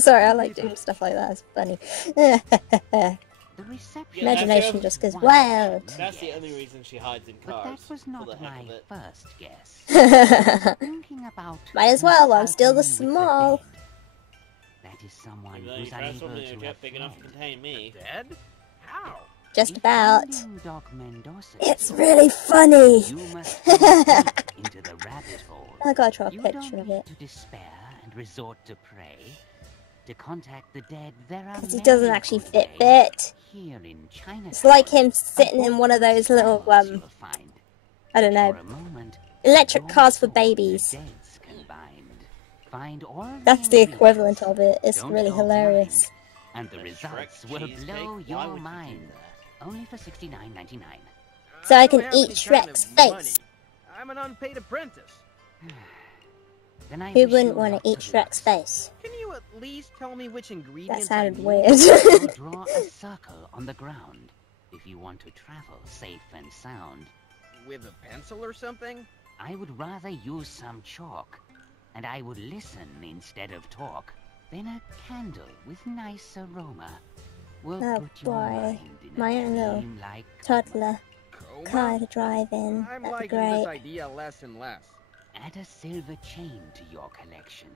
Sorry, I like doing stuff like that. It's funny. The reception. Yeah, Imagination that's just goes One wild. that's the yes. only reason she hides in But cars. that was for not the heck my of it. first guess. Might Thinking about as well, I'm still the consulting with small. dead. That is someone Even though you who's unable transformed into a to jet have big enough to fled. contain me. Dead? How? Just If about. finding DogMendonca It's is really funny. You must go deep into the rabbit hole. I gotta draw a You picture don't of need it. to despair and resort to prey. To contact the dead, there are Because he many doesn't actually good fit ways. fit. Here in China, It's like him sitting in one of those little, you'll find. I don't know, For a moment, electric your cars for soul and the babies. dead's combined. Find all That's the ingredients. equivalent of it. It's Don't really go hilarious. blind, and the A results Shrek will cheesecake? blow Why your would you do mind. that? Only for $69.99. So I don't can have eat any kind Shrek's of face. money. I'm an unpaid apprentice. Then I Who wish wouldn't you want lots to eat of Shrek's luck. face? Can you at least tell me which That ingredients sounded I need? weird. You'll draw a circle on the ground if you want to travel safe and sound. With a pencil or something? I would rather use some chalk, and I would listen instead of talk. Then a candle with nice aroma will Oh put your boy, mind in my a own little dream-like toddler Coma? car to drive in. I'm That'd be liking this great. idea less and less. Add a silver chain to your collection.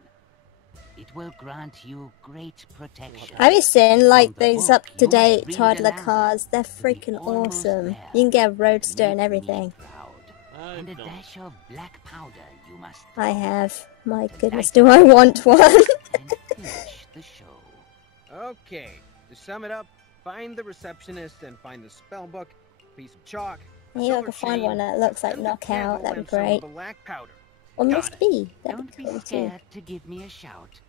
It will grant you great protection. Have you seen like From the these book, up-to-date you toddler read cars? They're aloud to be freaking almost awesome. there. You can get a roadster and Make me everything. proud. And a dash of black powder you must I have. My goodness, Like do I want one? and finish the show. Okay, to sum it up, find the receptionist and find the spell book, piece of chalk, a Maybe I silver can find chain, one that looks like and a Knockout. candle That'd be and some great. black powder. Or Got Mr. it. B. That'd Don't be be cool too. scared to give me a shout.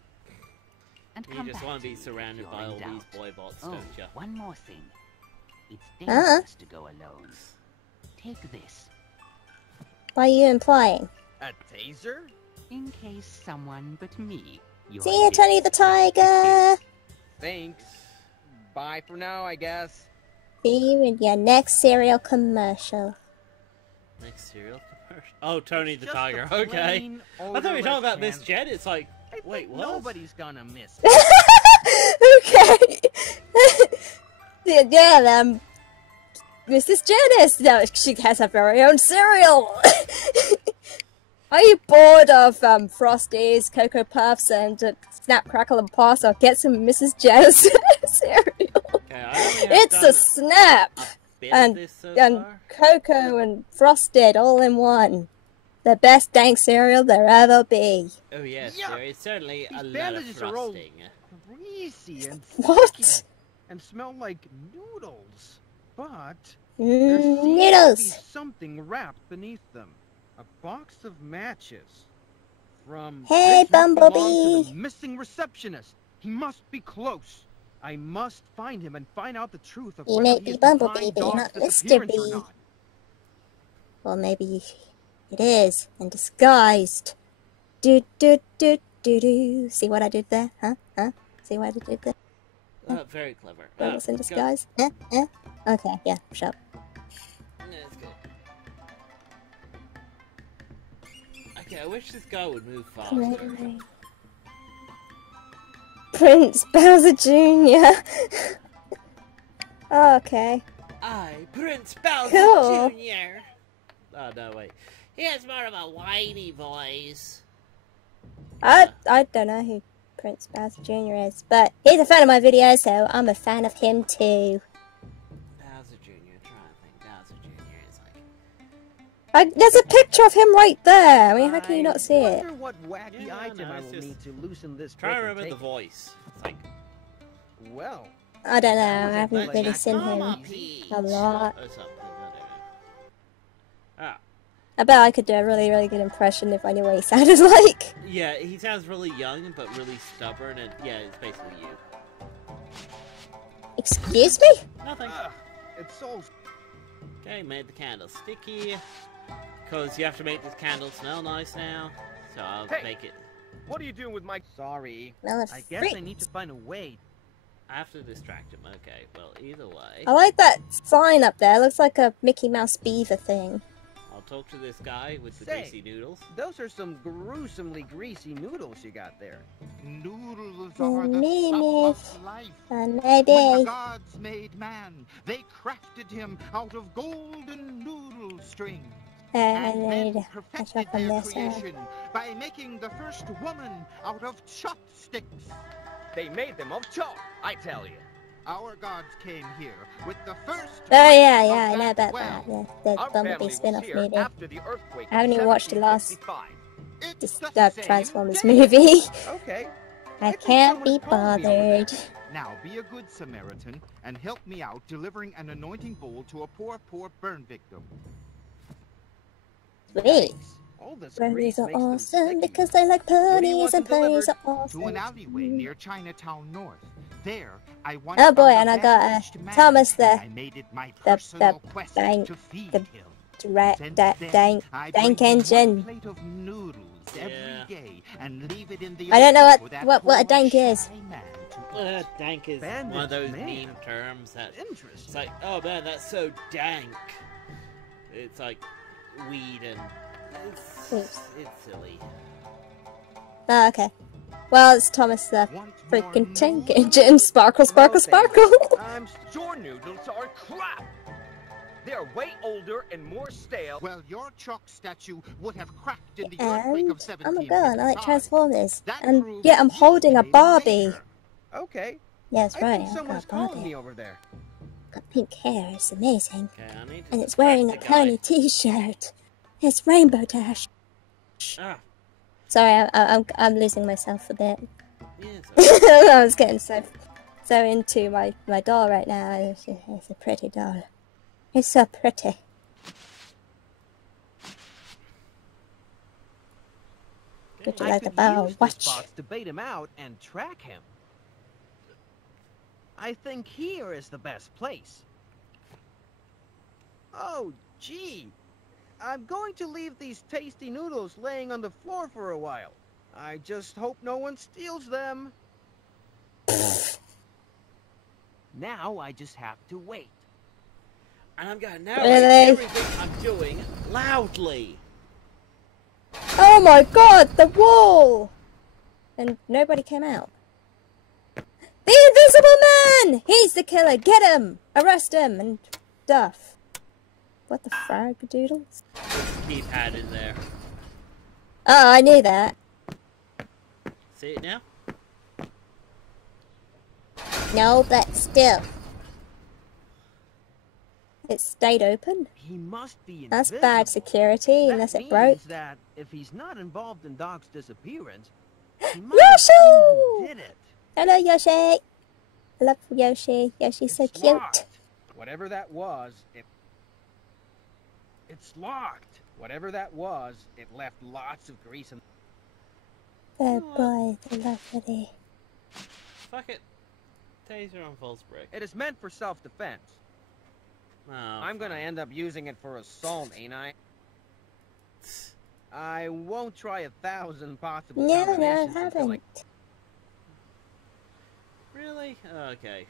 And You come just back want to be me if surrounded you're by in all these doubt. boy bots, Oh, don't you? one more thing. It's Uh-huh. dangerous to go alone. Take this, What are you implying? A taser? in case someone but me. See you, Tony the Tiger! Thanks. Bye for now, I guess. See you in your next cereal commercial. Next cereal commercial. Oh, Tony It's the just a Tiger. Okay. plain, I thought you were talking about Miss odorless Jen. It's like, I wait, think what? Nobody's gonna miss. Okay. Yeah, Mrs. Janice. No, she has her very own cereal. Are you bored of Frosties, Cocoa Puffs, and Snap, Crackle, and Pop? So get some Mrs. Janice cereal. Okay, I only have It's done a Snap a bit and of this so and far. Cocoa and Frosted all in one. The best dang cereal there ever be. Oh yes, Yuck. there is certainly These a lot of bandages are all frosting. greasy and What? sticky and smell like noodles. But there seems to be Noodles. something wrapped beneath them. A box of matches. From Hey, this must belong to Bumblebee. the missing receptionist. He must be close. I must find him and find out the truth of You whether may he be is Bumblebee, behind but you're Dog's not Mr. disappearance or B. not. Well, maybe it is, and disguised. Do do do do do. See what I did there? Huh? Huh? See what I did there? Very clever. Rebels in go. disguise? Okay, yeah, shut up. Yeah, it's good. Okay, I wish this guy would move faster. Prince Bowser Jr. Okay. I, Prince Bowser Cool. Jr. Oh no, wait. He has more of a whiny voice. I don't know who Prince Bowser Jr. is, but he's a fan of my videos, so I'm a fan of him too. Bowser Jr. Trying to think. Bowser Jr. is like. There's a picture of him right there. I mean, how can you not see I it? wonder what wacky Yeah, item no, I it's will just- need to loosen this Try to grip and remember the take voice. It's like. it. Well, I don't know. I was haven't like really that seen Mama him Pete. a lot. Or something. I don't know. Ah. I bet I could do a really, really good impression if I knew what he sounded like. Yeah, he sounds really young, but really stubborn, and yeah, it's basically you. Excuse me? Nothing. it's so Okay, made the candle sticky. Because you have to make this candle smell nice now. So I'll Hey. make it. What are you doing with my... Sorry. Smell of I guess I need to fruits. find a way. I have to distract him. Okay, well, either way. I like that sign up there. It looks like a Mickey Mouse beaver thing. I'll talk to this guy with the Say. greasy noodles. Those are some gruesomely greasy noodles you got there. Noodles Oh, are the Mimi. sum of life. And When the maybe. gods made man, they crafted him out of golden noodle strings. I And need then to catch perfected up on their this. creation by making the first woman out of chopsticks. They made them of chalk, I tell you. Our gods came here with the first. Oh, yeah, drink yeah, of I know that about well. that. Yeah, the Our Bumblebee family was spin-off here movie. after the earthquake I haven't even in watched the last 1755. It's the that same Transformers day. movie. Okay. I think can't someone be called me over there. bothered. Now be a good Samaritan and help me out delivering an anointing bowl to a poor burn victim. Sweet. All this Ponies grease are makes them awesome sticky. because they like Where do you ponies, want and them ponies are delivered? To awesome. an alleyway near Chinatown North. There, I once Oh boy, found and I got vanquished man, Thomas and the I made it my the personal quest bang- to feed the- him. dank engine. Plate of noodles every day and leave it in the I don't know oven for that what a poor dank is. shy man to eat. Dank is Bandaged one of those man. meme terms that it's Interesting. like, oh man, that's so dank. It's like weed and it's silly. Oh, okay. Well, it's Thomas the Want freaking more tank noodles? engine. Sparkle, sparkle, No, sparkle. thanks. Your noodles are crap. They are way older and more stale. Well, your chalk statue would have cracked in the earthquake And of I'm a girl and I like 1755. Transformers. That And proves yeah, I'm you holding a made Barbie. later. Okay. Yes, I right. think I've someone's got a calling me Barbie. over there. Got pink hair. It's amazing. Okay, I need to And it's wearing a distract the guy. pony t-shirt. It's Rainbow Dash. Ah, Sorry, I'm losing myself a bit. yes. I was getting so into my doll right now. It's a pretty doll. It's so pretty. Would you I like a could bow use this watch? box to bait him out and track him. I think here is the best place. Oh, gee. I'm going to leave these tasty noodles laying on the floor for a while. I just hope no one steals them. Now I just have to wait. And I'm going to narrate Really? everything I'm doing loudly. Oh my god, the wall! And nobody came out. The Invisible Man! He's the killer! Get him! Arrest him! And stuff. What the frag-doodles? Keypad in there. Oh, I knew that. See it now? No, but still. It stayed open? He must be That's invisible. bad security, That unless it means broke. that if he's not involved in Doc's disappearance, he might have seen who Yoshi! did it. Hello, Yoshi! I love Yoshi. Yoshi's so It's cute. locked. Whatever that was, it's locked. Whatever that was, it left lots of grease and Oh boy, the lovely. Fuck it. Taser on false brick. it is meant for self-defense. Oh, I'm gonna end up using it for assault, ain't I? I won't try 1,000 possible No, I combinations until haven't. Really? Okay.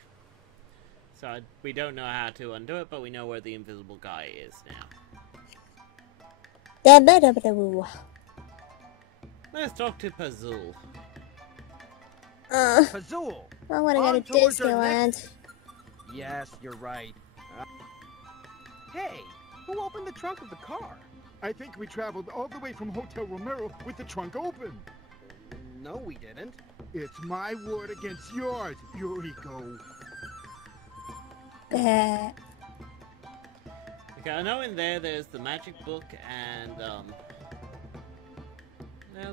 So we don't know how to undo it, but we know where the invisible guy is now. Da-ba-da-ba-da-woo. Let's talk to Pazul. Pazul! I want to On go to towards our Disneyland. Yes, you're right. Hey, who opened the trunk of the car? I think we traveled all the way from Hotel Romero with the trunk open. No, we didn't. It's my word against yours, Yuriko. Uh, Okay, I know in there's the magic book and now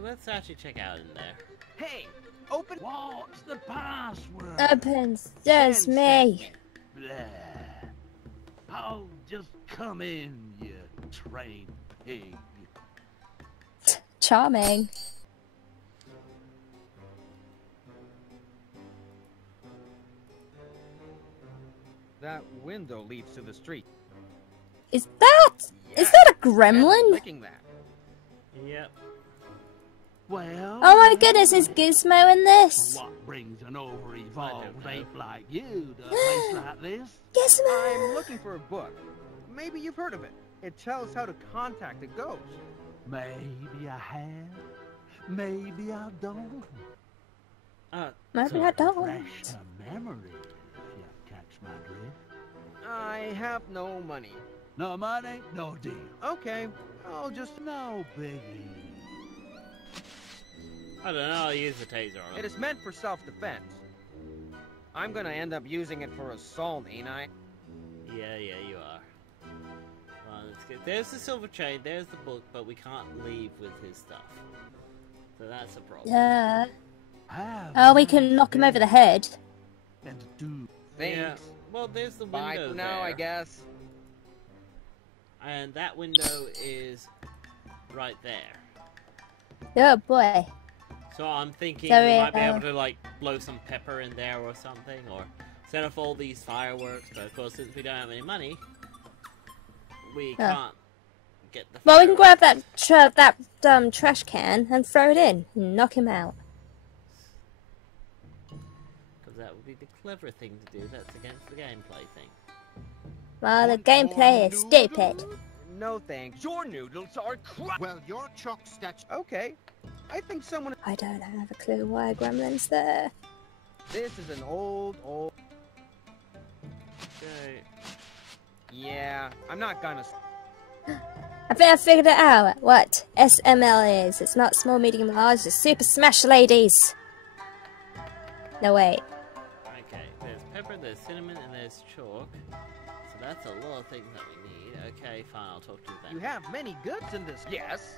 let's actually check out in there. Hey, open. What's the password? opens. There's me. Blah. Oh, just come in, you trained pig. Charming. That window leads to the street. Is that Yes, a imagine gremlin? licking that. Yep. Well, Oh my goodness, is Gizmo in this? what brings an over-evolved know. ape like you to a place like this? Gizmo! I'm looking for a book. Maybe you've heard of it. It tells how to contact a ghost. Maybe I have, maybe I don't. Maybe I don't. Refresh the memory, if you catch my drift. I have no money. No money, no deal. Okay, I'll just... No biggie. I don't know, I'll use the taser on It him. is meant for self-defense. I'm gonna end up using it for assault, ain't I? Yeah, you are. Well, let's get... There's the silver chain, there's the book, but we can't leave with his stuff. So that's a problem. Yeah. Have Oh, we can knock him over the head. and do. Thanks. Yeah. Well, there's the Bye window for now, there. I guess. And that window is right there. Oh boy. So I'm thinking So, we might be uh, able to like blow some pepper in there or something, or set off all these fireworks. But of course, since we don't have any money, we can't get the. Well, we can grab fireworks. that trash can and throw it in and knock him out. Because that would be the clever thing to do. That's against the gameplay thing. Well, the Want gameplay more is stupid. noodles? No thanks. Your noodles are crap. Well, your chalk statue. Okay. I think someone... I don't have a clue why Gremlin's there. This is an old... Okay. Yeah, I'm not gonna... I think I figured it out. What SML is. It's not small, medium, large. It's Super Smash Ladies. No, wait. Okay, there's pepper, there's cinnamon, and there's chalk. So that's a lot of things that we need. Okay, fine, I'll talk to you then. You have many goods in this, yes.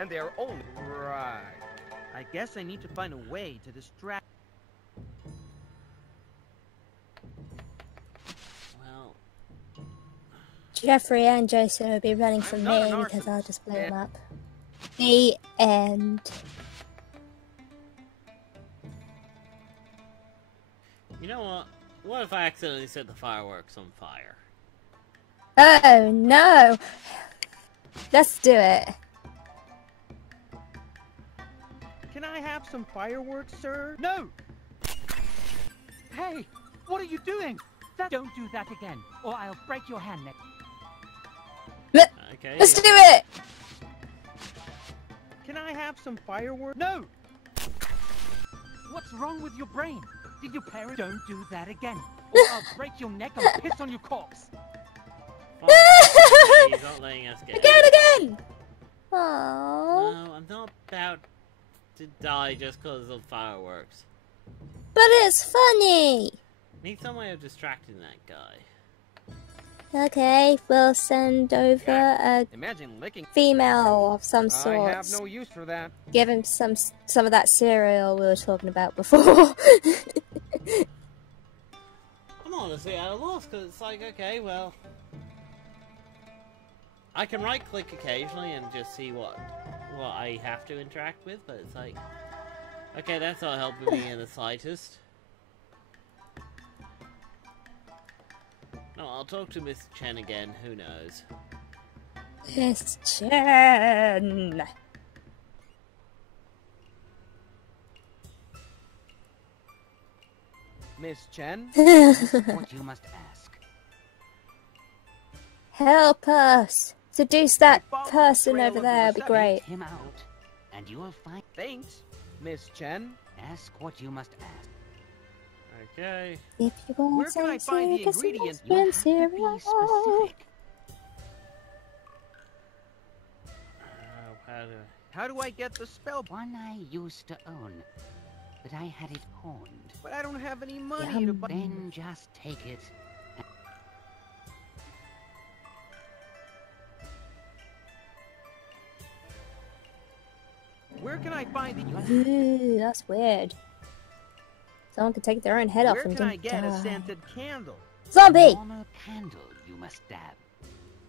And they're only... Right. I guess I need to find a way to distract... Well, Jeffrey and Jason will be running from I'm not me an because I'll arsonist. just blow them up. The end. you know what? What if I accidentally set the fireworks on fire? Oh no! Let's do it. Can I have some fireworks, sir? No! Hey, what are you doing? Don't do that again, or I'll break your hand next. Okay. Let's do it! Can I have some fireworks? No! What's wrong with your brain? Did your parents... Don't do that again, or I'll break your neck and piss on your corpse. Fine. Okay, he's not letting us get Again! Aww. No, I'm not about to die just because of fireworks. But it's funny! Need some way of distracting that guy. Okay, we'll send over a Imagine licking... female of some I sort. have no use for that. Give him some of that cereal we were talking about before. I'm honestly at a loss because it's like, okay, well, I can right click occasionally and just see what I have to interact with, but it's like, okay, that's not helping me in the slightest. No, I'll talk to Miss Chen again, who knows. Miss Chen! Miss Chen? What you must ask. Help us! Seduce that Follow the person trail over of there, the would be Decepticon. great. Him out, and you will find. Thanks, Miss Chen. Ask what you must ask. Okay. If you Where want can I some find the cereal, get some ingredients? You have ice cream to be cereal. specific. How to... How do I get the spell? One I used to own, but I had it pawned. But I don't have any money to Yum. buy. Then just take it. Where can I find the... Ooh, that's weird. Someone could take their own head off Where and can I then get a die. scented candle? Zombie! Normal candle you must dab,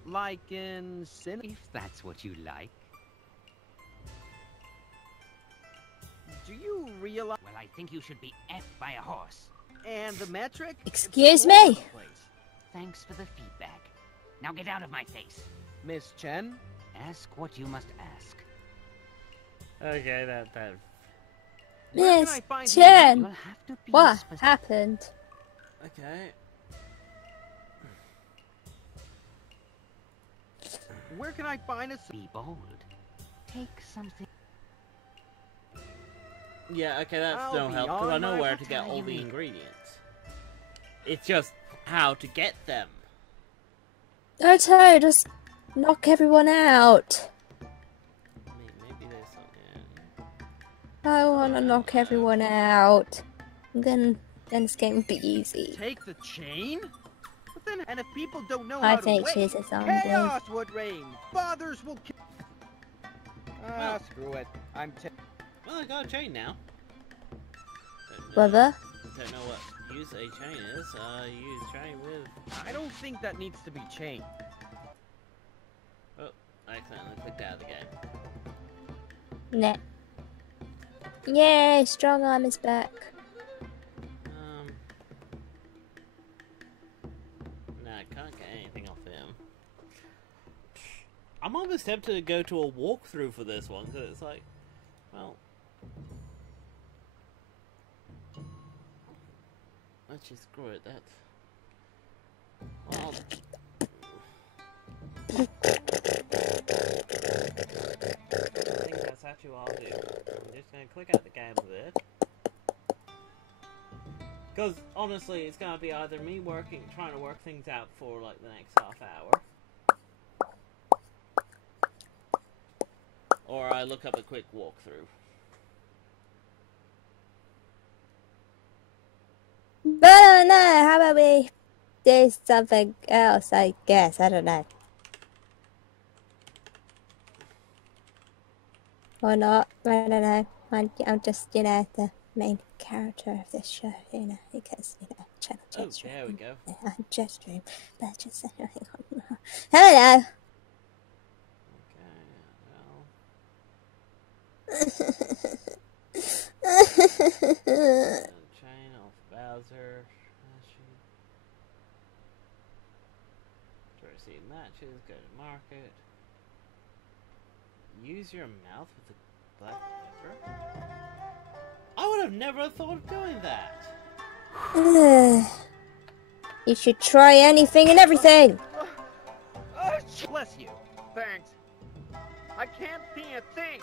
Like in cinnamon? if that's what you like. Do you realize... Well, I think you should be effed by a horse. And the metric? Excuse It's all over me? the place. Thanks for the feedback. Now get out of my face. Miss Chen? Ask what you must ask. Okay, that... Where Miss can I find the Chen! You'll have to be What specific. happened? Okay. Where can I find a... Be bold. Take something. Yeah, okay, that's I'll no be help, because I on know my where to get all the battalion. ingredients. It's just how to get them. Naruto, just knock everyone out. Maybe there's something... I wanna knock everyone out. Then this game will be easy. Take the chain? But then, and if people don't know I how to think wait, she's a zombie. chaos would reign. Fathers will kill... Well. Screw it. I'm... Well, I got a chain now. Don't know- Brother? Don't know what use a chain is. Use chain with... I don't think that needs to be chained. Oh, I accidentally clicked out of the game. Nah. Yay, strong arm is back. Nah, I can't get anything off him. I'm almost tempted to go to a walkthrough for this one, because it's like, well... Let's just screw it, that's... Well... I think that's actually what I'll do. I'm just going to click out the game a bit. Because, honestly, it's going to be either me trying to work things out for, like, the next half hour. Or I look up a quick walkthrough. But I don't know, how about we do something else, I guess, I don't know. Or not, I don't know. I'm just, you know, the main character of this show, you know, because, you know, channel Oh, there we go. I'm just stream, but just, I don't know. Chain off Bowser. To receive matches, go to market. Use your mouth with the black pepper. I would have never thought of doing that. You should try anything and everything. Bless you. Thanks. I can't see a thing.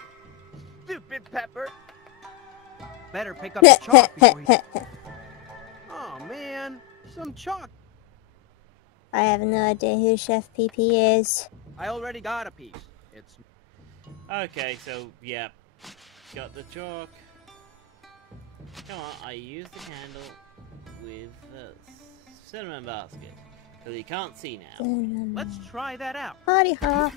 Stupid Pepper. Better pick up the chalk before you... Oh man, some chalk. I have no idea who Chef PP is. I already got a piece. It's... Okay, so, yeah. Got the chalk. Come on, I used the candle with the cinnamon basket. Because you can't see now. Let's try that out. Hardy ha.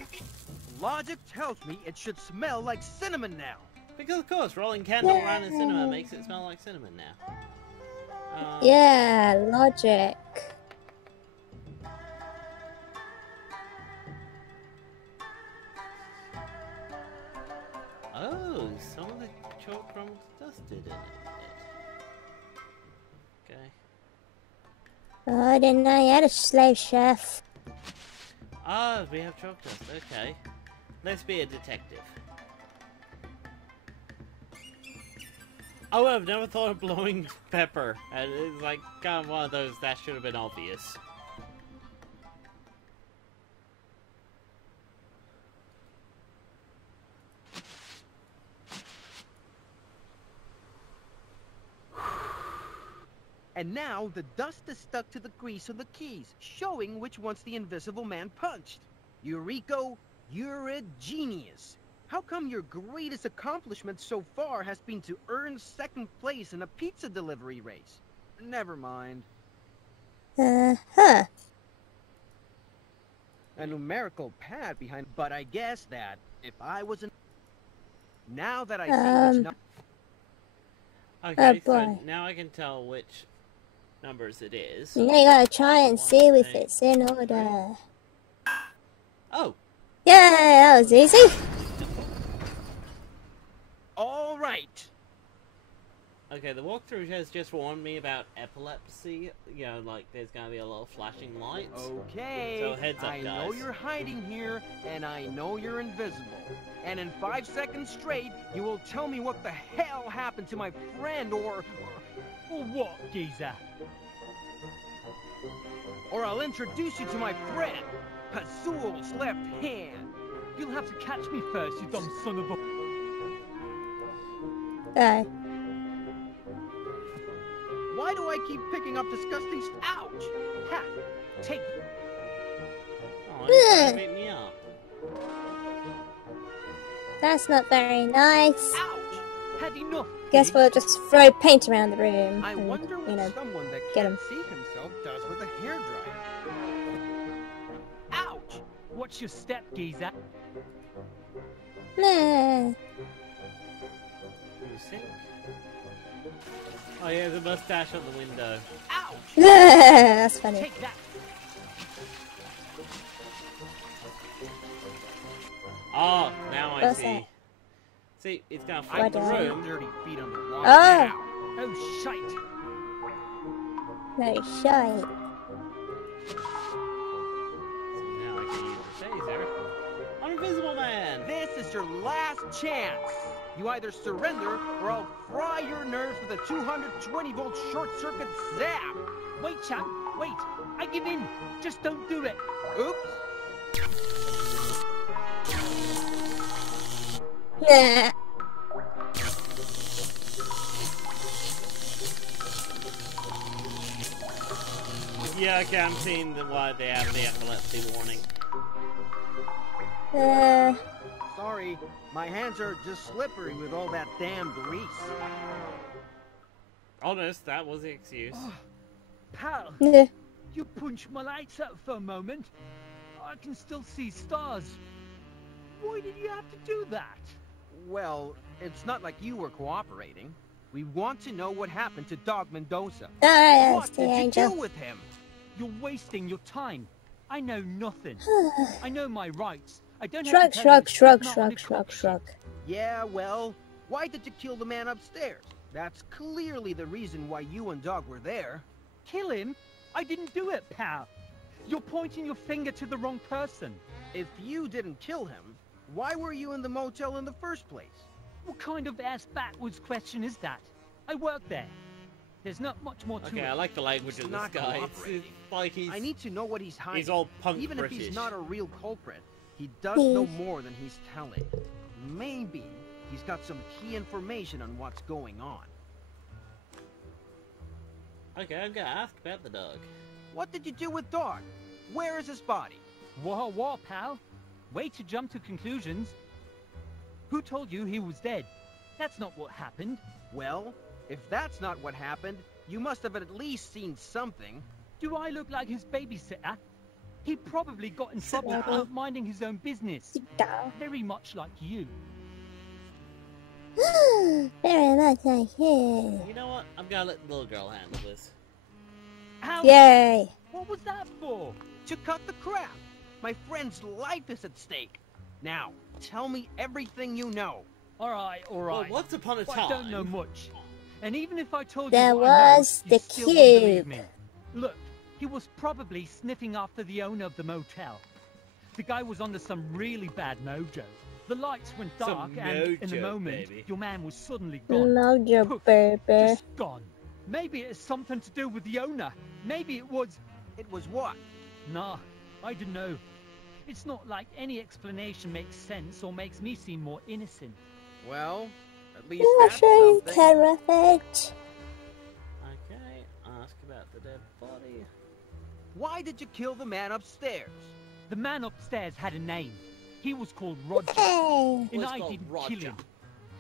Logic tells me it should smell like cinnamon now. Because of course, rolling candle around in cinnamon makes it smell like cinnamon now. Yeah, logic. Oh, some of the chalk crumbs dusted in it. Okay. Oh, I didn't know you had a slave chef. Ah, we have chalk dust. Okay. Let's be a detective. Oh, I've never thought of blowing pepper. And it's like kind of one of those that should have been obvious. And now the dust is stuck to the grease of the keys, showing which ones the invisible man punched. Eureka, you're a genius. How come your greatest accomplishment so far has been to earn second place in a pizza delivery race? Never mind. Huh. A numerical pad behind, but I guess that if I wasn't... Now that I see which number... Okay, Oh, so boy. now I can tell which numbers it is. You gotta try and see if it's in order. Oh! Yeah, that was easy. All right. Okay, the walkthrough has just warned me about epilepsy. You know, like there's gonna be a lot of flashing lights. Okay, So heads up, I know guys. you're hiding here, and I know you're invisible. And in 5 seconds straight, you will tell me what the hell happened to my friend, or what, geezer? Or I'll introduce you to my friend, Pazul's left hand. You'll have to catch me first, you dumb son of a... Okay. Why do I keep picking up disgusting ouch! Ha! Take it. Oh, it's gonna beat me up. That's not very nice. Ouch! Had enough. Guess pig. we'll just throw paint around the room. I and, wonder what you know, someone that get can't him. see himself does with a hairdryer. Ouch! Watch your step, geezer. Nah. You think? Oh yeah, the mustache on the window. Ouch! That's funny. Take that. Oh, now I What's see. that? See, it's gonna What flip the is it? room. Dirty feet on the wall. Oh. Oh, shite. Very shy. So now I can use the taser. I'm is your last chance. You either surrender or I'll fry your nerves with a 220-volt short-circuit zap. Wait, champ, wait. I give in. Just don't do it. Oops. Nah. Yeah, okay, I'm seeing why they have the epilepsy warning. Sorry, my hands are just slippery with all that damn grease. Honest, that was the excuse. Oh, pal, Yeah. you punched my lights out for a moment. I can still see stars. Why did you have to do that? Well, it's not like you were cooperating. We want to know what happened to DogMendonca. Alright, What that's the did you angel. do with him? You're wasting your time. I know nothing. I know my rights. I don't Shrug, have to tell shrug, you, shrug, it's not an shrug, shrug, exception. shrug. Yeah, well, why did you kill the man upstairs? That's clearly the reason why you and Dog were there. Kill him? I didn't do it, pal. You're pointing your finger to the wrong person. If you didn't kill him, why were you in the motel in the first place? What kind of ass-backwards question is that? I work there. There's not much more to Okay, it. I like the language He's of this not guy. It's cooperating. like he's I need to know what he's hiding. he's all punk Even British. if he's not a real culprit, he does know more than he's telling. Maybe he's got some key information on what's going on. Okay, I'm gonna ask about the dog. What did you do with Dog? Where is his body? Whoa, pal. Way to jump to conclusions. Who told you he was dead? That's not what happened. Well, if that's not what happened, you must have at least seen something. Do I look like his babysitter? He probably got in trouble for not minding his own business. Very much like you. Very much like you. You know what? I'm gonna let the little girl handle this. How? Yay. What was that for? To cut the crap. My friend's life is at stake. Now, tell me everything you know. Alright. Well, once upon a But time, I don't know much. And even if I told There you what I know, was you the still wouldn't believe cube. me. Look, he was probably sniffing after the owner of the motel. The guy was under some really bad mojo. The lights went Some dark and, in a mojo, moment, baby. your man was suddenly gone. Mojo, Poof, baby. just gone. Maybe it has something to do with the owner. Maybe it was... It was what? Nah, I don't know. It's not like any explanation makes sense or makes me seem more innocent. Well, at least You are that's showing something. perfect. Okay, ask about the dead body. Why did you kill the man upstairs? The man upstairs had a name. He was called Roger. Hey, And Was I called didn't Roger. kill him.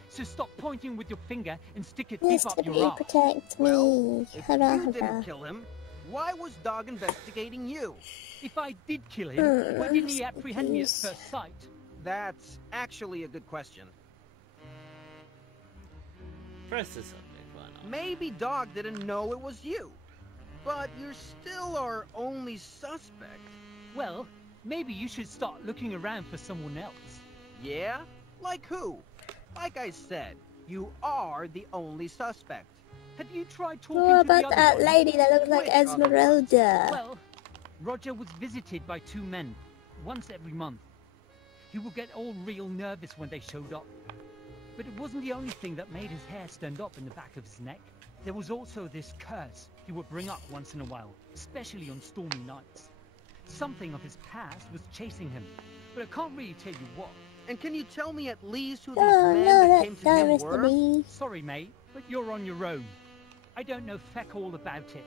So stop pointing with your finger and stick it deep Mr. up your B, arse. protect Well, me. if Hurrah, you didn't hurrah. kill him, why was Dog investigating you? If I did kill him, why didn't he apprehend me at please. first sight? That's actually a good question. Press the subject, why not? Maybe Dog didn't know it was you. But you're still our only suspect. Well, maybe you should start looking around for someone else. Yeah? Like who? Like I said, you are the only suspect. Have you tried talking What to the about other that one? lady that looks like Which other one? Esmeralda? Well, Roger was visited by two men, once every month. He would get all real nervous when they showed up. But it wasn't the only thing that made his hair stand up in the back of his neck. There was also this curse he would bring up once in a while, especially on stormy nights. Something of his past was chasing him, but I can't really tell you what. And can you tell me at least who these Oh men no, that came that's to him not were? Mr. B. Sorry, mate, but you're on your own. I don't know feck all about it.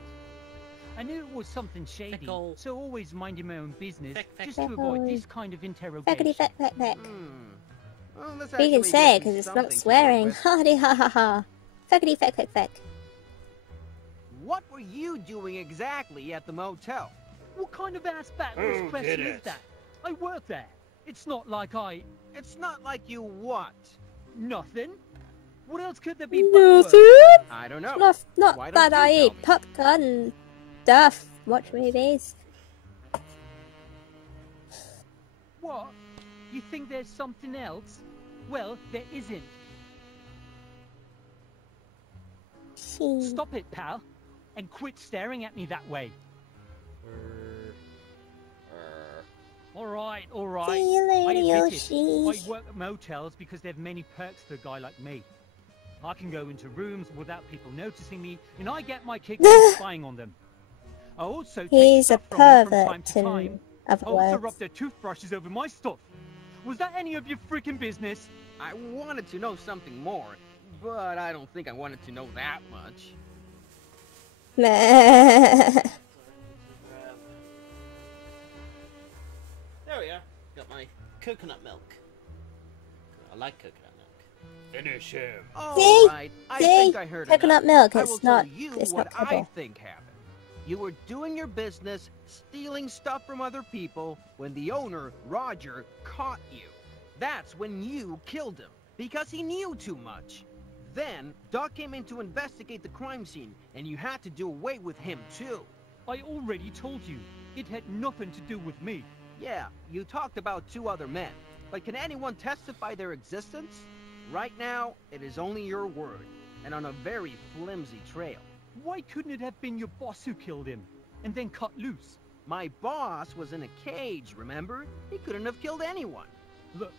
I knew it was something shady, all. so always minding my own business, Feck, just feck. to avoid Feck this kind of Feckity interrogation. feck feck feck. Well, this We can actually say it gives me because it's something not to swearing. work with. Ha ha ha ha. Feckity feck feck feck. What were you doing exactly at the motel? What kind of ass-backwards Oh, question get is it. that? I work there. It's not like I... It's not like you what? Nothing. What else could there be but work? Nothing. I don't know. Not Why don't that you I tell eat me? popcorn and stuff. Watch movies. What? You think there's something else? Well, there isn't. Stop it, pal. And quit staring at me that way. Alright. See you later, I admit Yoshi. it. I work at motels because they have many perks for a guy like me. I can go into rooms without people noticing me, and I get my kicks from spying on them. I also take He's a stuff from them from pervert, time to time. in other I also words. rub their toothbrushes over my stuff. Was that any of your freaking business? I wanted to know something more, but I don't think I wanted to know that much. Meh. There we are. Got my coconut milk. I like coconut milk. Finish him. See? Alright, I See? think I heard Coconut enough. milk, I it's will not- tell you it's what not I kibble. think happened. You were doing your business, stealing stuff from other people, when the owner, Roger, caught you. That's when you killed him, because he knew too much. Then, Doc came in to investigate the crime scene, and you had to do away with him too. I already told you. It had nothing to do with me. Yeah, you talked about 2 other men, but can anyone testify their existence? Right now, it is only your word, and on a very flimsy trail. Why couldn't it have been your boss who killed him, and then cut loose? My boss was in a cage, remember? He couldn't have killed anyone. Look,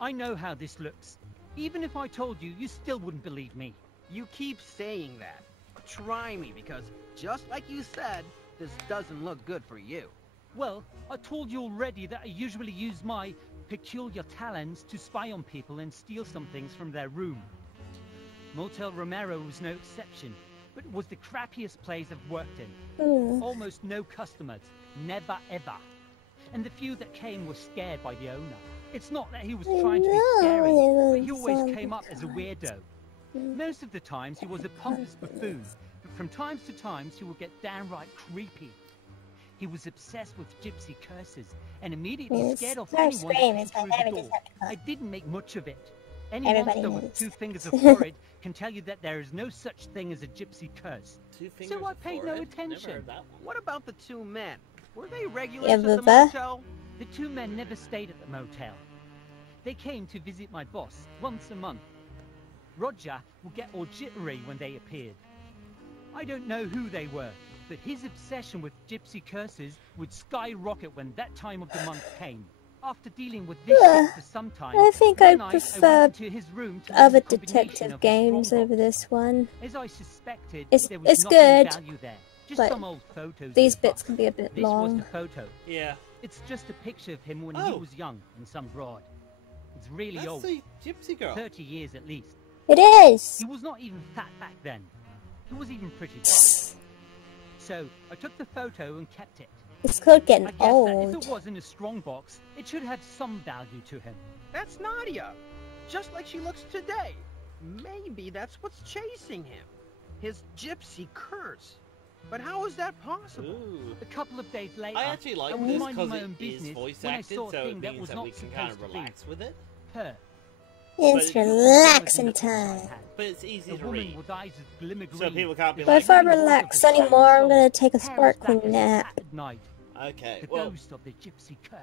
I know how this looks. Even if I told you, you still wouldn't believe me. You keep saying that. Try me, because just like you said, this doesn't look good for you. Well, I told you already that I usually use my peculiar talents to spy on people and steal some things from their room. Motel Romero was no exception, but it was the crappiest place I've worked in. Almost no customers, never ever. And the few that came were scared by the owner. It's not that he was trying to be scary, but he always came up as a weirdo. Most of the times he was a pompous buffoon, but from time to time he would get downright creepy. He was obsessed with gypsy curses and immediately Yes, scared off so anyone scream that is came my through the favorite door. Decepticon. I didn't make much of it. Any Everybody monster with knows. 2 fingers of forehead can tell you that there is no such thing as a gypsy curse. 2 fingers So I of paid no forehead? Never attention. heard that one. What about the 2 men? Were they regulars Yeah, at the but- motel? The 2 men never stayed at the motel. They came to visit my boss once a month. Roger would get all jittery when they appeared. I don't know who they were, but his obsession with gypsy curses would skyrocket when that time of the month came. After dealing with this shit for some time, I think one I night prefer went into his room to other learn the combination detective of games strong over this one. As I suspected, It's- there was it's nothing good, value there. Just but some old photos. These of bits Buck. can be a bit This was long. the photo. Yeah. It's just a picture of him when Oh. he was young and some broad. It's really That's old. the gypsy girl. 30 years at least. It is! He was not even fat back then. He was even pretty buff. So I took the photo and kept it. It's called I getting guess that if old. it was in a strong box, it should have some value to him. That's Nadia. Just like she looks today. Maybe that's what's chasing him. His gypsy curse. But how is that possible? Ooh. A couple of days later, I actually like I was this minding because my it own is business voice when I acted, saw a so thing it that means was that not we can kind of supposed to be. relax with it. Her. It's But- relaxing time. But it's easy A to woman read. with eyes of glimmer green. So people can't be But like, if I "The voice of relax the anymore, I'm soul, gonna take a hair sparkling black as nap. at night, okay, the well, ghost of the gypsy curse.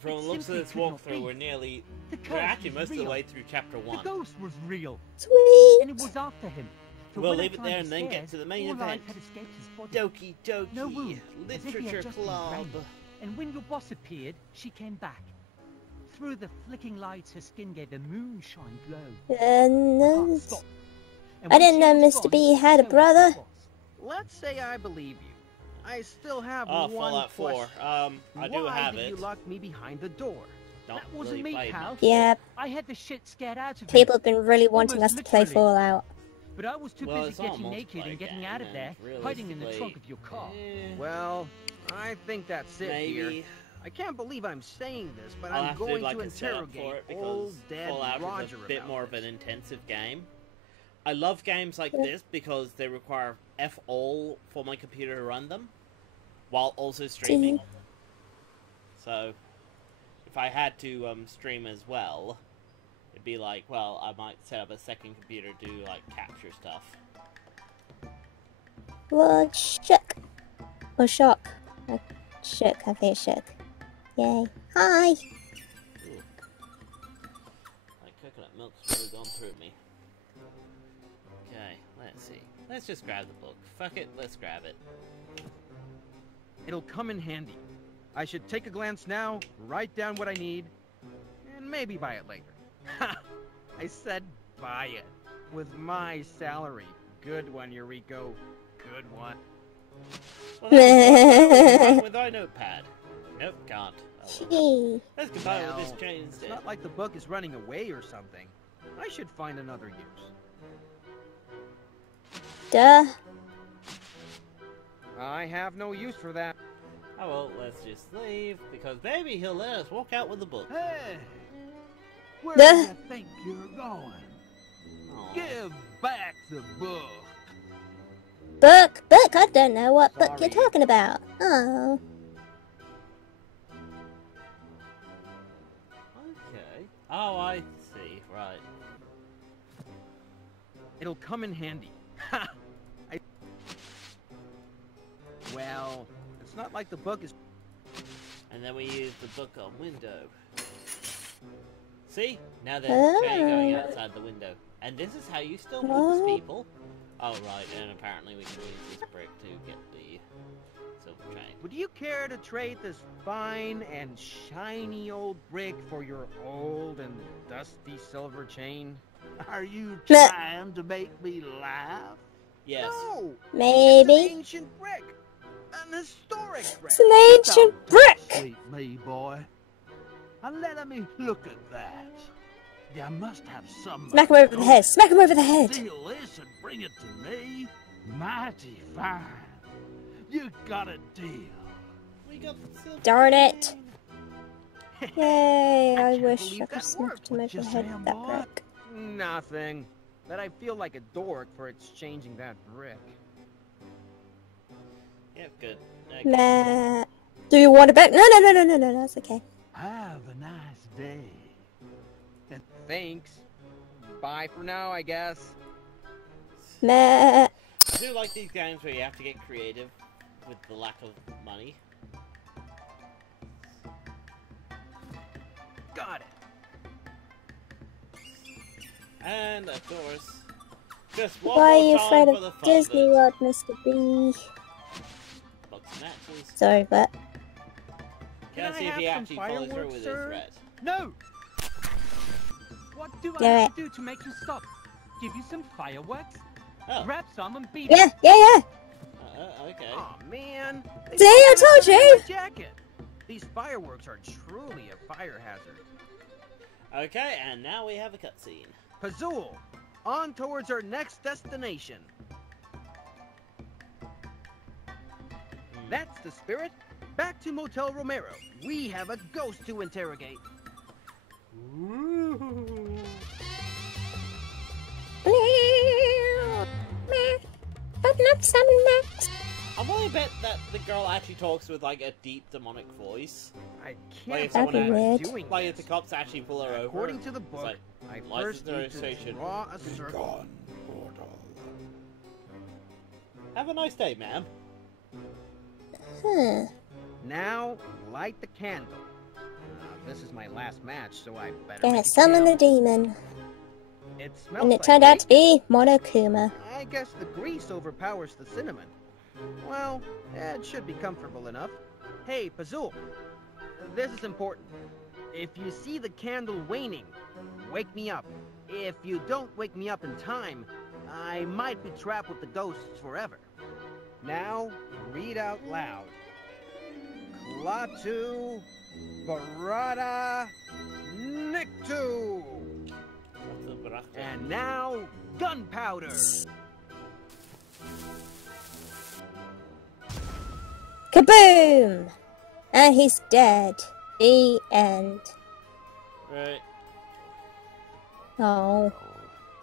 from It the looks of simply this could not walkthrough, be. we're nearly, The we're curse actually was most of the real. way through chapter The 1. ghost was real, Sweet! and it was after him. So We'll when I leave it climbed there the and then get stairs, to the main all event. life had escaped his body. Doki Doki No wound, as if he had Literature just been Club. brained. And when your boss appeared, she came back. Through the flicking lights, her skin gave a moonshine glow. I can't stop. And I when didn't she know was Mr. gone, B had a so was brother. the boss. Let's say I believe you. I still have Oh, one Fallout 4. question. I do Why have did you it. lock me behind the door? Don't That wasn't really me, play pal. much. Yep, I had the shit scared out of me. people have been really wanting us Almost to play literally. Fallout. But I was too Well, busy it's not a getting naked multiplayer and getting game, out of and there, hiding in the trunk of your car. Well, I think that's it here. Maybe I can't believe I'm saying this, but I'll I'm have to do going like to a setup interrogate for it because old dead Fallout Roger is a bit about more of this. an intensive game. I love games like this because they require F-all for my computer to run them, while also streaming. So, if I had to stream as well, it'd be like, well, I might set up a second computer to like capture stuff. Well, shook. Or shock. Shook, I think shook. Yay. Hi! Ooh. Like coconut milk's really gone through me. Okay, let's see. Let's just grab the book. Fuck it, let's grab it. It'll come in handy. I should take a glance now, write down what I need, and maybe buy it later. Ha! I said buy it. With my salary. Good one, Eureka. Good one. Well, with our notepad. Nope, can't. Oh, well. Let's combine it with this chain instead. It's not like the book is running away or something. I should find another use. Duh. I have no use for that. Oh well, let's just leave, because maybe he'll let us walk out with the book. Hey! Where Duh. do you think you're going? Aw. Give back the book! Book? Book? I don't know what book you're Sorry. talking about. Oh. Okay. Oh, I see. Right. It'll come in handy. Ha! Well, it's not like the book is... And then we use the book on window. See? Now there's a chain going outside the window. And this is how you still books people. Oh, right. And apparently we can use this brick to get the silver chain. Would you care to trade this fine and shiny old brick for your old and dusty silver chain? Are you Bleh. trying to make me laugh? Yes. No! Maybe. It's an ancient brick! An historic brick! It's an ancient brick! Sweet me, boy. And let me look at that. You must have some. Smack him over the head. Smack him over the head. Steal this and bring it to me. Mighty fine. You got a deal. We got the silver Darn it. chain. Yay, I can't wish believe I could that smack worked. him over What the you head saying, with that boy? brick. Nothing. That I feel like a dork for exchanging that brick. Yep, good. Okay. Nah. Do you want it back? No, no, no, no, no, no, that's okay. Have a nice day. Thanks. Bye for now, I guess. Nah. I do like these games where you have to get creative with the lack of money. Got it. And of course, just one Why are more you time afraid for of the fun Disney bit. World, Mr. B? Books and matches. Sorry, but Can I see if he actually follows through with his threat. No! What do I Do have it. to do to make you stop? Give you some fireworks? Oh, Grab some and beat yeah, it. yeah, yeah. okay. Aw, man. They See, I put told it in you. my jacket. These fireworks are truly a fire hazard. Okay, and now we have a cutscene. Pazul, on towards our next destination. That's the spirit. Back to Motel Romero. We have a ghost to interrogate. Open up some nuts. I'm willing to bet that the girl actually talks with like a deep demonic voice. I Like can't if someone That'd be believe weird. I'm doing Like if the this. cops actually pull her over. According to the it's book, like, I license first need to registration. draw a circle. Gone, Bordeaux. Have a nice day, ma'am. Huh. Now, light the candle. This is my last match, so I better Gonna make it summon the count. demon. It smells And it like turned out to bacon. be Monokuma. I guess the grease overpowers the cinnamon. Well, it should be comfortable enough. Hey, Pazul, this is important. If you see the candle waning, wake me up. If you don't wake me up in time, I might be trapped with the ghosts forever. Now, read out loud. Klaatu Barada Niktu. What's the bracha? And now, gunpowder. Kaboom! And he's dead. The end. Right. Oh.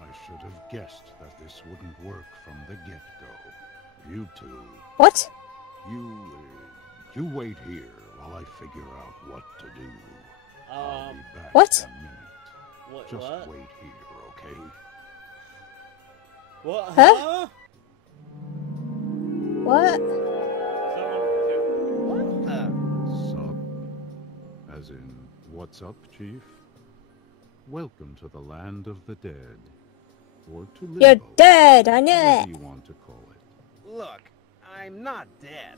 I should have guessed that this wouldn't work from the get-go. You two, What? you wait here while I figure out what to do. I'll be back What? in a minute. What? Just What? wait here, okay? What? Huh? What? Someone... What the? Sup? As in, what's up, Chief? Welcome to the land of the dead. Or to You're limbo, dead, I knew whatever it. you want to call it. Look, I'm not dead.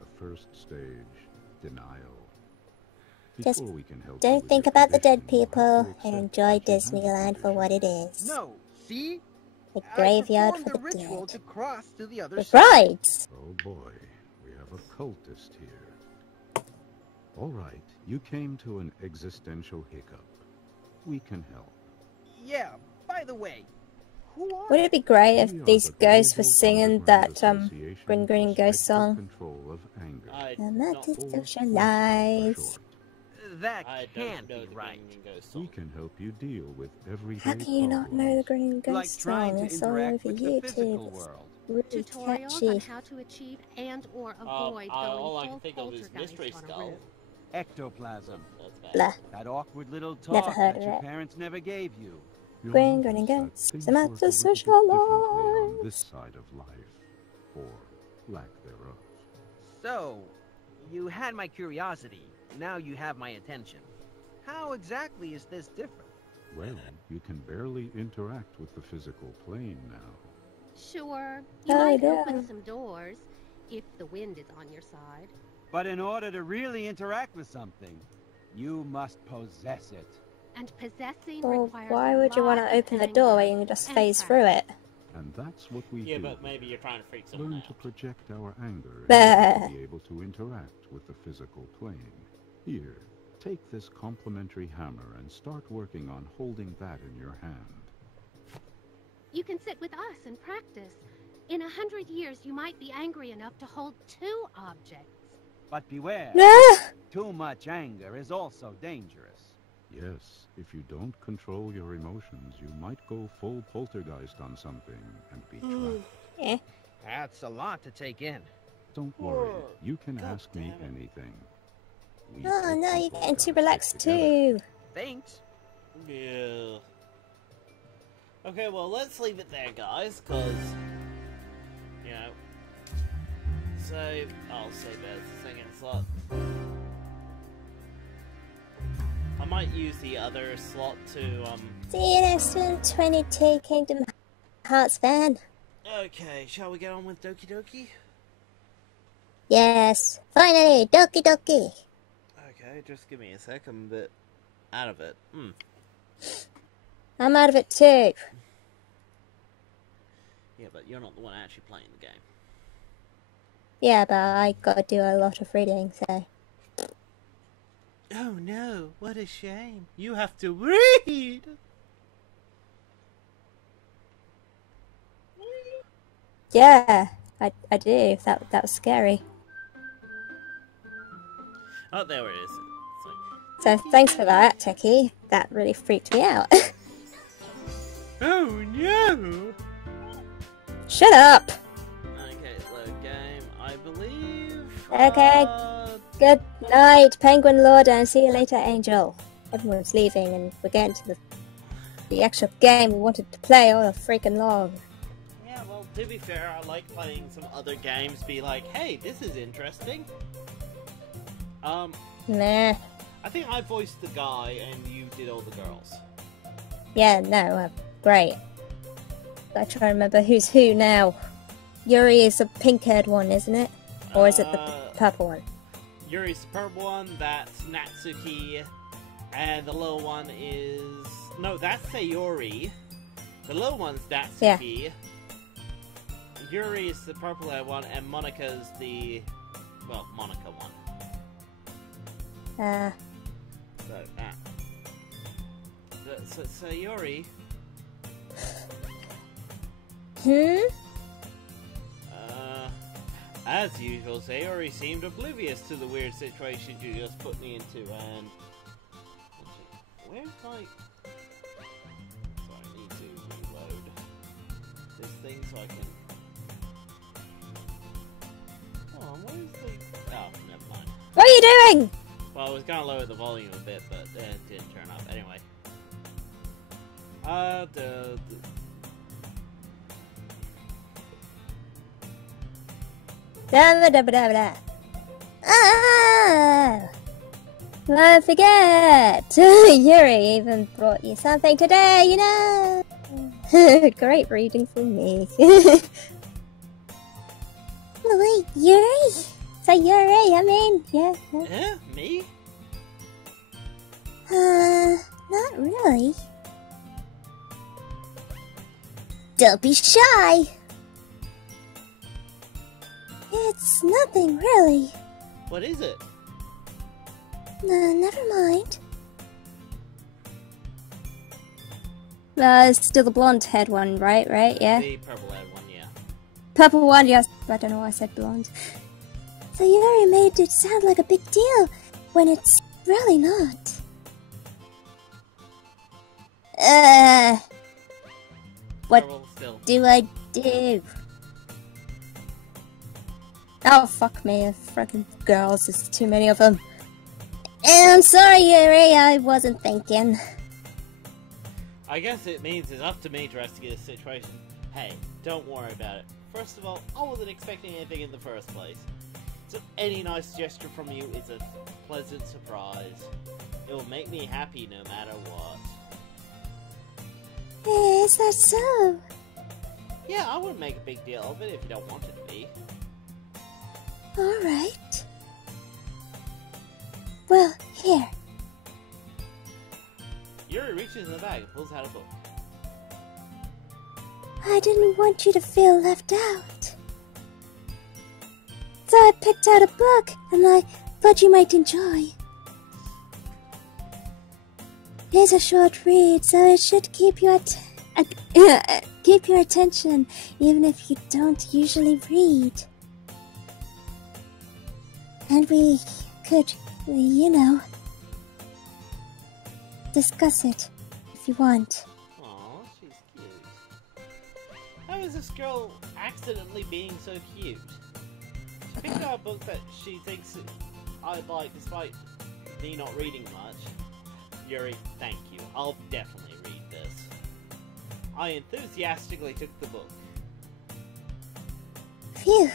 The first stage. denial. Just Before we can help you don't with think your about the dead condition, you'll have people to and accept enjoy that you have Disneyland for what it is. No, see? A I graveyard performed for the the ritual dead. to cross to the other With side. rides! Oh boy, we have a cultist here. All right, you came to an existential hiccup. We can help. Yeah, by the way, who are Would it be great We if are these the ghosts were Global singing Underground that Association Green for Green Ghost Spectral song? Control of anger. I'm not don't- to Or for socialize. short. That I can't don't know be the right. Green Ghost We song. can help you deal with everyday How can you not know the problems. Green Ghost Like trying song? to It's all over interact with the physical YouTube. It's world. really Tutorials on catchy. how to achieve and or Oh, avoid all I going can full think of is poltergeist Mystery on a Skull. room. Ectoplasm. That's bad. Blah. That awkward little Never talk heard that of your it. parents never gave you. You'll Green notice Green that Ghost. things I'm work at a the little bit socialize. differently on this side of life, or lack thereof. So, you had my curiosity. Now you have my attention. How exactly is this different? Well, you can barely interact with the physical plane now. Sure, you Oh, might yeah. open some doors if the wind is on your side. But in order to really interact with something, you must possess it. And possessing Well, requires why a would you want lot to of open the anger door when you can just and phase through it? And that's what we Yeah, do. but maybe you're trying to freak someone Learn out. to project our anger Bah. and be able to interact with the physical plane. Here, take this complementary hammer and start working on holding that in your hand. You can sit with us and practice. In 100 years, you might be angry enough to hold 2 objects. But beware, Ah! too much anger is also dangerous. Yes, if you don't control your emotions, you might go full poltergeist on something and be trapped. Eh. That's a lot to take in. Don't worry, Whoa. you can God ask me damn it. anything. We Oh take no, the you're getting too poltergeist relaxed together. too. Thanks. Yeah. Okay, well, let's leave it there, guys, because, you know, I'll save it as a second slot. I might use the other slot to, See you next time, 22 Kingdom Hearts fan. Okay, shall we get on with DokiDoki? Yes, finally, DokiDoki. Okay, just give me a sec, I'm a bit out of it. I'm out of it too. Yeah, but you're not the one actually playing the game. Yeah, but I gotta do a lot of reading, so. Oh no, what a shame. You have to read! Yeah, I do. That was scary. Oh, there it is. It's So thanks for that, Techie. That really freaked me out. oh no! Shut up! Okay, load game, I believe. Okay. Good night, Penguin Lord, and see you later, Angel. Everyone's leaving, and we're getting to the actual game we wanted to play all freaking long. Yeah, well, to be fair, I like playing some other games, be like, hey, this is interesting. Nah. I think I voiced the guy and you did all the girls. Yeah, no, great. I try to remember who's who now. Yuri is the pink-haired one, isn't it? Or is it the purple one? Yuri's the purple one, that's Natsuki, and the little one is... No, that's Sayori. The little one's Natsuki. Yeah. Yuri is the purple-haired one, and Monika's the... Well, Monica one. So, Sayori... As usual, Sayori seemed oblivious to the weird situation you just put me into, and... Where's my... So I need to reload this thing so I can... Oh, where's the... Oh, never mind. What are you doing? Well, I was gonna lower the volume a bit, but then it didn't turn up. Anyway. I forget. Yuri even brought you something today, you know. Great reading from me. Oh, wait, Yuri? Sayuri, I mean, yeah. Yeah, me? Not really. Don't be shy. It's nothing, really. What is it? Never mind. Still the blonde head one, right? Yeah? The purple head one, yeah. Purple one, yes. I don't know why I said blonde. Sayuri made it sound like a big deal, when it's really not. What do I do? Oh, fuck me. Fucking girls, there's too many of them. I'm sorry, Yuri, I wasn't thinking. I guess it means it's up to me to investigate the situation. Hey, don't worry about it. First of all, I wasn't expecting anything in the first place. So any nice gesture from you is a pleasant surprise. It will make me happy no matter what. Is that so? Yeah, I wouldn't make a big deal of it if you don't want it to be. Alright. Well, here. Yuri reaches in the bag and pulls out a book. I didn't want you to feel left out. So I picked out a book, and I thought you might enjoy. It's a short read, so it should keep your attention, even if you don't usually read. And we could, you know, discuss it if you want. Aw, she's cute. How is this girl accidentally being so cute? She picked out a book that she thinks I'd like despite me not reading much. Yuri, thank you. I'll definitely read this. I enthusiastically took the book. Phew.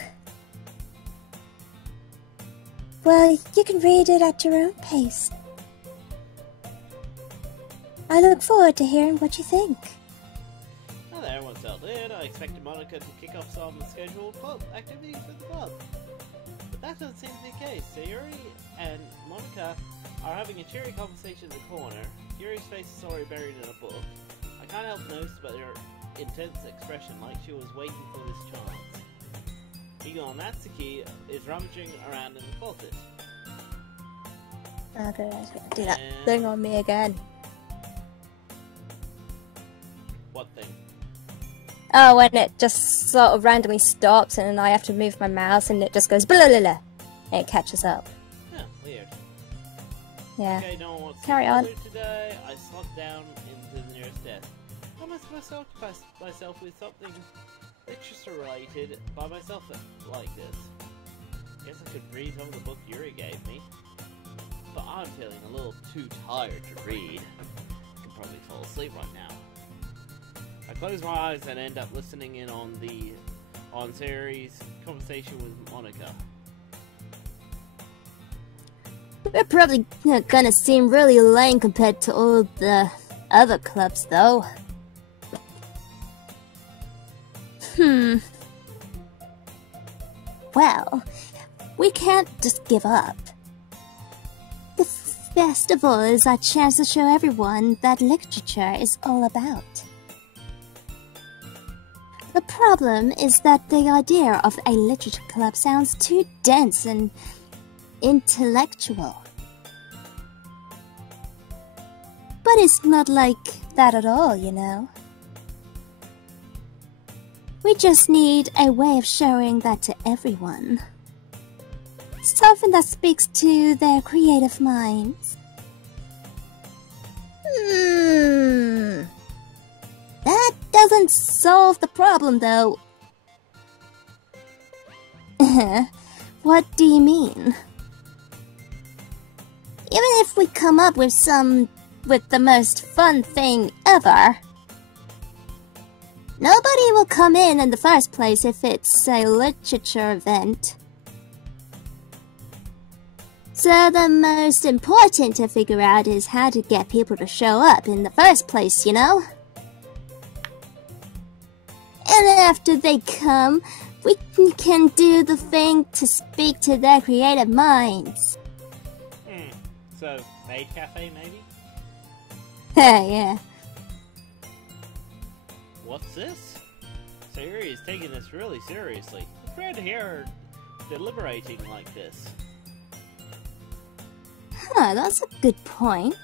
Well, you can read it at your own pace. I look forward to hearing what you think. Now that everyone's settled in, I expected Monica to kick off some scheduled club activities for the club. But that doesn't seem to be the case. So Yuri and Monica are having a cheery conversation in the corner. Yuri's face is already buried in a book. I can't help notice by her intense expression, like she was waiting for this chance. Meanwhile, Natsuki is rummaging around in the closet. Okay, I was gonna do that thing on me again. What thing? Oh, when it just sort of randomly stops and I have to move my mouse and it just goes blah blah blah, and it catches up. Huh, weird. Yeah. Okay, no one wants to Carry on. Today, I slumped down into the nearest desk. I must occupy myself with something literature related by myself like this. Guess I could read some of the book Yuri gave me. But I'm feeling a little too tired to read. I could probably fall asleep right now. I close my eyes and end up listening in on Sayuri's conversation with Monica. We're probably gonna seem really lame compared to all the other clubs, though. Well, we can't just give up. The festival is our chance to show everyone that literature is all about. The problem is that the idea of a literature club sounds too dense and intellectual. But it's not like that at all, you know. We just need a way of showing that to everyone. Something that speaks to their creative minds. That doesn't solve the problem, though. What do you mean? Even if we come up with the most fun thing ever, nobody will come in the first place if it's a literature event. So the most important to figure out is how to get people to show up in the first place, you know? And after they come, we can do the thing to speak to their creative minds. So, maid cafe, maybe? Yeah. What's this? Sayuri is taking this really seriously. It's rare to hear her deliberating like this. Huh, that's a good point.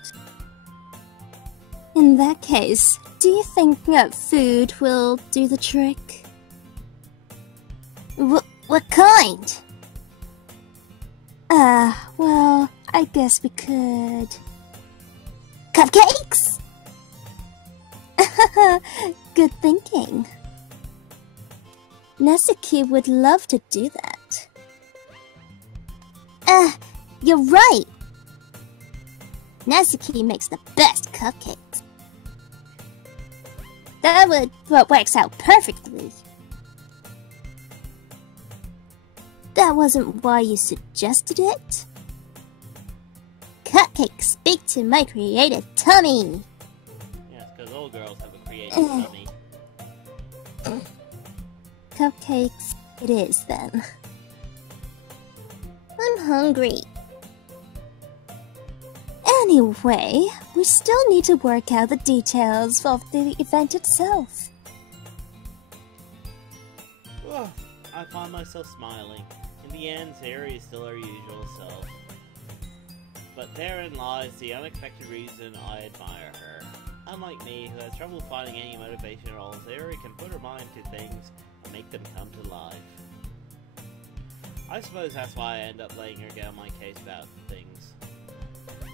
In that case, do you think that food will do the trick? What kind? Well, I guess we could... Cupcakes? Good thinking. Nezuki would love to do that. You're right! Nezuki makes the best cupcakes. That works out perfectly. That wasn't why you suggested it? Cupcakes speak to my creative tummy! Yes, because all girls have a creative tummy. Cupcakes it is, then. I'm hungry. Anyway, we still need to work out the details of the event itself. Oh, I find myself smiling. In the end, Sayuri is still her usual self. But therein lies the unexpected reason I admire her. Unlike me, who has trouble finding any motivation at all, Sayuri can put her mind to things and make them come to life. I suppose that's why I end up letting her get on my case about things.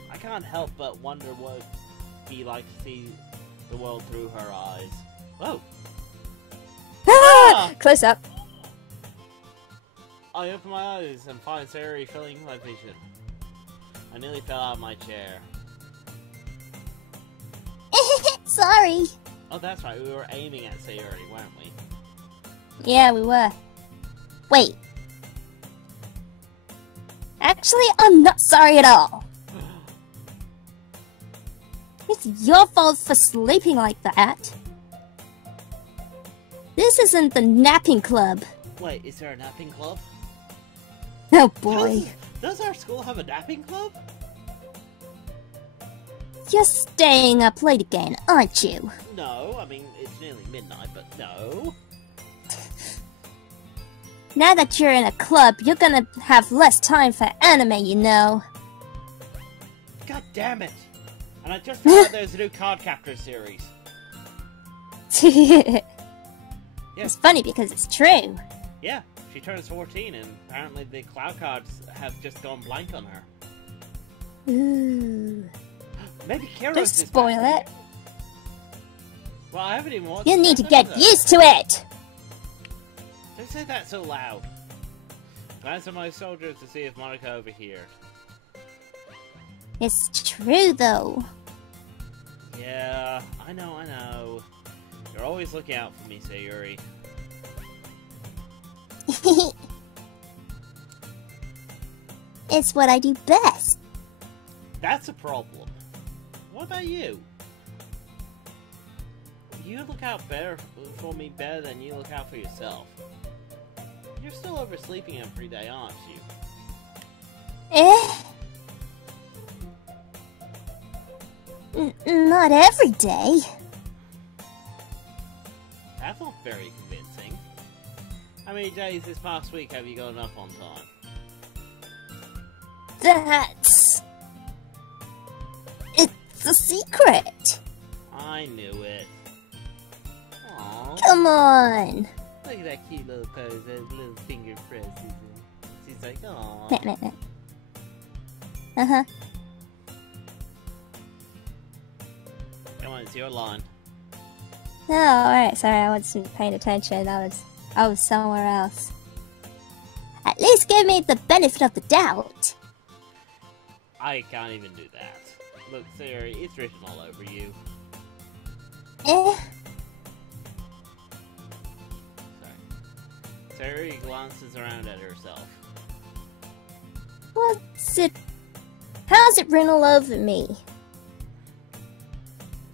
I can't help but wonder what it'd be like to see the world through her eyes. Whoa! Ah! Close up. I open my eyes and find Sayuri filling my vision. I nearly fell out of my chair. Sorry. Oh, that's right, we were aiming at Sayuri, weren't we? Yeah, we were. Wait. Actually, I'm not sorry at all. It's your fault for sleeping like that. This isn't the napping club. Wait, is there a napping club? Oh boy. Does our school have a napping club? You're staying up late again, aren't you? No, I mean, it's nearly midnight, but no. Now that you're in a club, you're gonna have less time for anime, you know. God damn it! And I just found out there's a new Card Captor series. It's funny because it's true. Yeah, she turns 14 and apparently the cloud cards have just gone blank on her. Ooh. Maybe Kairos Don't is spoil back. it. Well, I haven't even watched You the need to first get episode. used to it! Don't say that so loud. Glance at my soldiers to see if Monica over here. It's true, though. Yeah, I know. You're always looking out for me, Sayuri. It's what I do best. That's a problem. What about you? You look out better for me better than you look out for yourself. You're still oversleeping every day, aren't you? Not every day. That's not very convincing. How many days this past week have you gotten up on time? It's a secret. I knew it. Aww. Come on. Look at that cute little pose, those little finger presses. And she's like, aww. Uh-huh. Come on, it's your line. Oh, alright, sorry, I wasn't paying attention. I was somewhere else. At least give me the benefit of the doubt. I can't even do that. Look, Sayuri, it's written all over you. Sorry. Sayuri glances around at herself. What's it? How's it written all over me?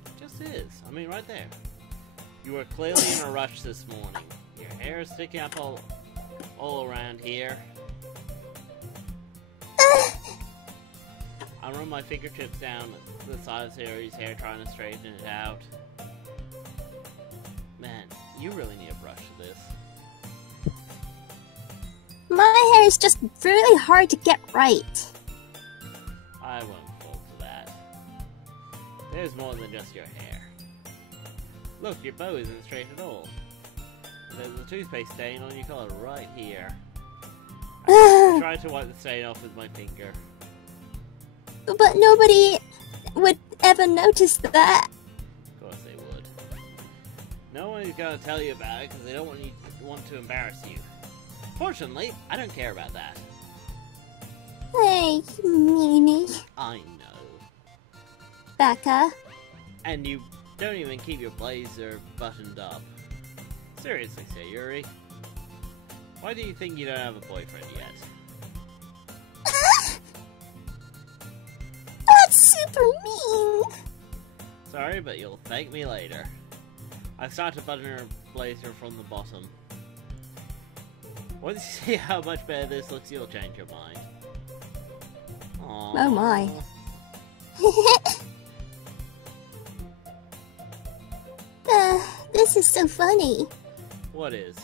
It just is. I mean, right there. You were clearly in a rush this morning. Your hair sticking up all around here. I run my fingertips down the side of Sayori's hair trying to straighten it out. Man, you really need a brush for this. My hair is just really hard to get right. I won't fall for that. There's more than just your hair. Look, your bow isn't straight at all. There's a toothpaste stain on your collar right here. I tried to wipe the stain off with my finger. But nobody would ever notice that. Of course they would. No one is going to tell you about it because they don't want to embarrass you. Fortunately, I don't care about that. Hey, meanie. I know. Becca. And you don't even keep your blazer buttoned up. Seriously, Sayori. Why do you think you don't have a boyfriend yet? That's super mean. Sorry, but you'll thank me later. I start to button her blazer from the bottom. Once you see how much better this looks, you'll change your mind. Aww. Oh my. This is so funny. What is?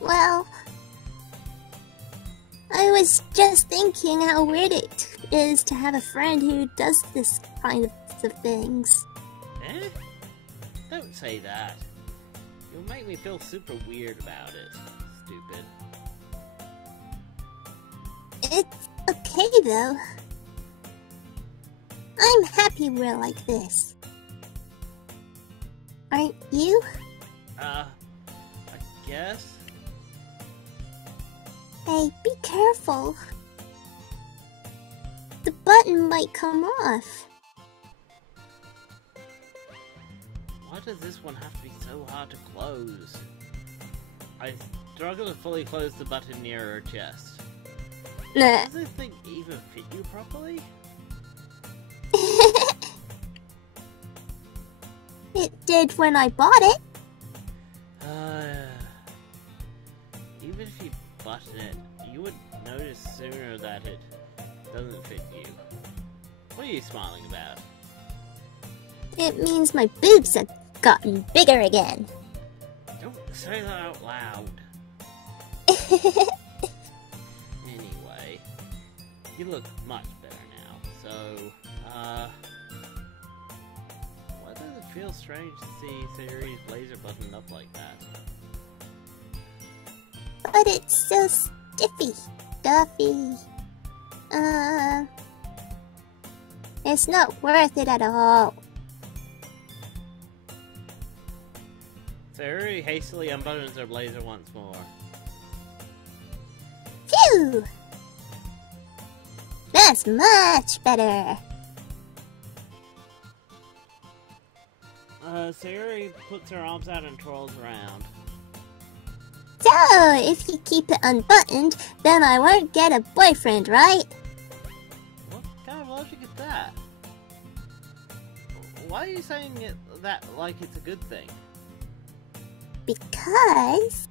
Well, I was just thinking how weird it is to have a friend who does this kind of things. Eh? Don't say that. You'll make me feel super weird about it. Stupid. It's okay though. I'm happy we're like this. Aren't you? I guess? Hey, be careful. The button might come off. Why does this one have to be so hard to close? I struggle to fully close the button near her chest. Nah. Does this thing even fit you properly? It did when I bought it. Even if you button it, you would notice sooner that it doesn't fit you. What are you smiling about? It means my boobs have gotten bigger again. Don't say that out loud. Anyway, you look much better now, so, why does it feel strange to see Sayori's blazer buttoned up like that? But it's so stiffy, stuffy. It's not worth it at all. Sayori hastily unbuttons her blazer once more. Phew! That's much better. Sayori puts her arms out and twirls around. So, if you keep it unbuttoned, then I won't get a boyfriend, right? What kind of logic is that? Why are you saying that like it's a good thing? Because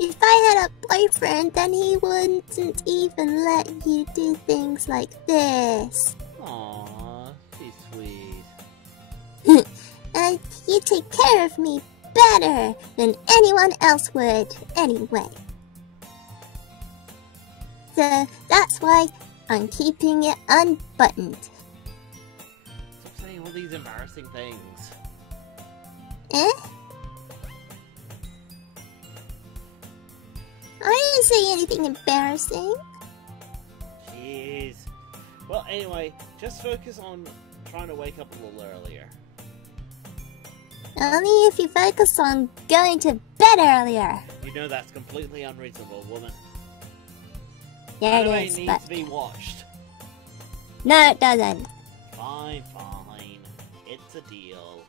if I had a boyfriend, then he wouldn't even let you do things like this. Aww, she's sweet. And you take care of me better than anyone else would, anyway. So that's why I'm keeping it unbuttoned. Stop saying all these embarrassing things. Eh? I didn't say anything embarrassing. Jeez. Well, anyway, just focus on trying to wake up a little earlier. Only if you focus on going to bed earlier. You know that's completely unreasonable, woman. Yeah, it Anime is, needs but... to be watched. No, it doesn't. Fine, fine. It's a deal.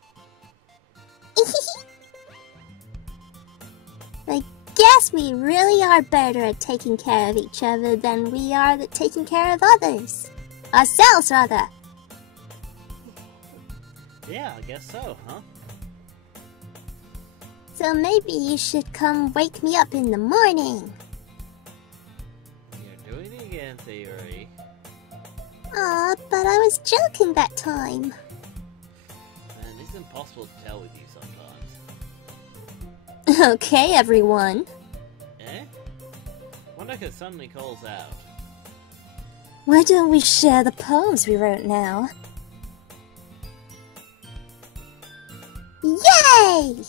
I guess we really are better at taking care of each other than we are at taking care of others. Ourselves, rather. Yeah, I guess so, huh? So maybe you should come wake me up in the morning. You're doing it again, Sayori. Aw, but I was joking that time. Man, it's impossible to tell with you sometimes. Okay, everyone. Eh? Monica suddenly calls out. Why don't we share the poems we wrote now? Yay!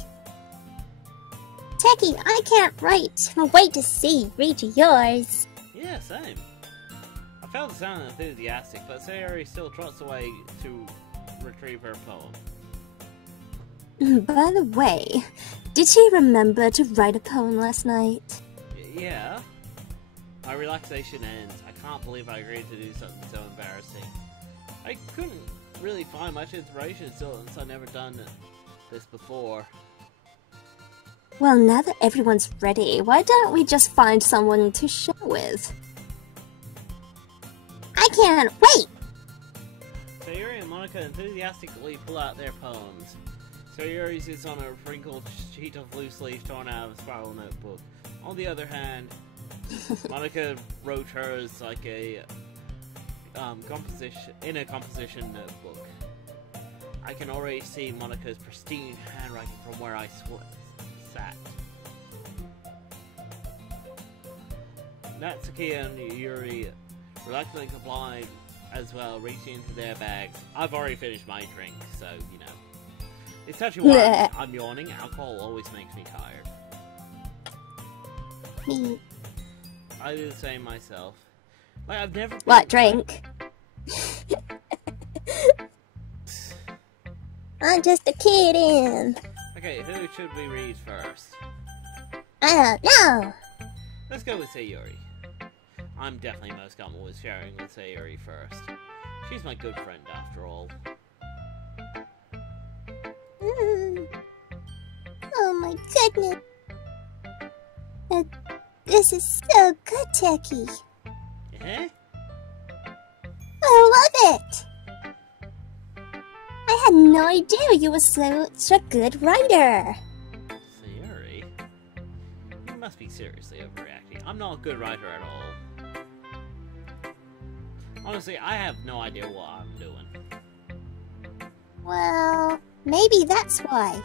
Techie, I can't wait to read yours. Yeah, same. I felt to sound enthusiastic, but Sayori still trots away to retrieve her poem. By the way, did she remember to write a poem last night? Yeah. My relaxation ends. I can't believe I agreed to do something so embarrassing. I couldn't really find much inspiration still, since I've never done this before. Well, now that everyone's ready, why don't we just find someone to share with? I can't wait! Sayori and Monica enthusiastically pull out their poems. Sayori's is on a wrinkled sheet of loose leaf torn out of a spiral notebook. On the other hand, Monica wrote hers like a composition notebook. I can already see Monica's pristine handwriting from where I sat. Natsuki and Yuri reluctantly complied as well, reaching into their bags. I've already finished my drink, so, you know. It's touchy why I'm yawning. Alcohol always makes me tired. Me. I do the same myself. Like, I've never... What, drink? I'm just a kiddin'. Okay, who should we read first? I don't know. Let's go with Sayori. I'm definitely most comfortable with sharing with Sayori first. She's my good friend, after all. Oh my goodness. This is so good, Techie. Eh? I love it! I had no idea you were such a good writer. Sayori? You must be seriously overreacting. I'm not a good writer at all. Honestly, I have no idea what I'm doing. Well, maybe that's why.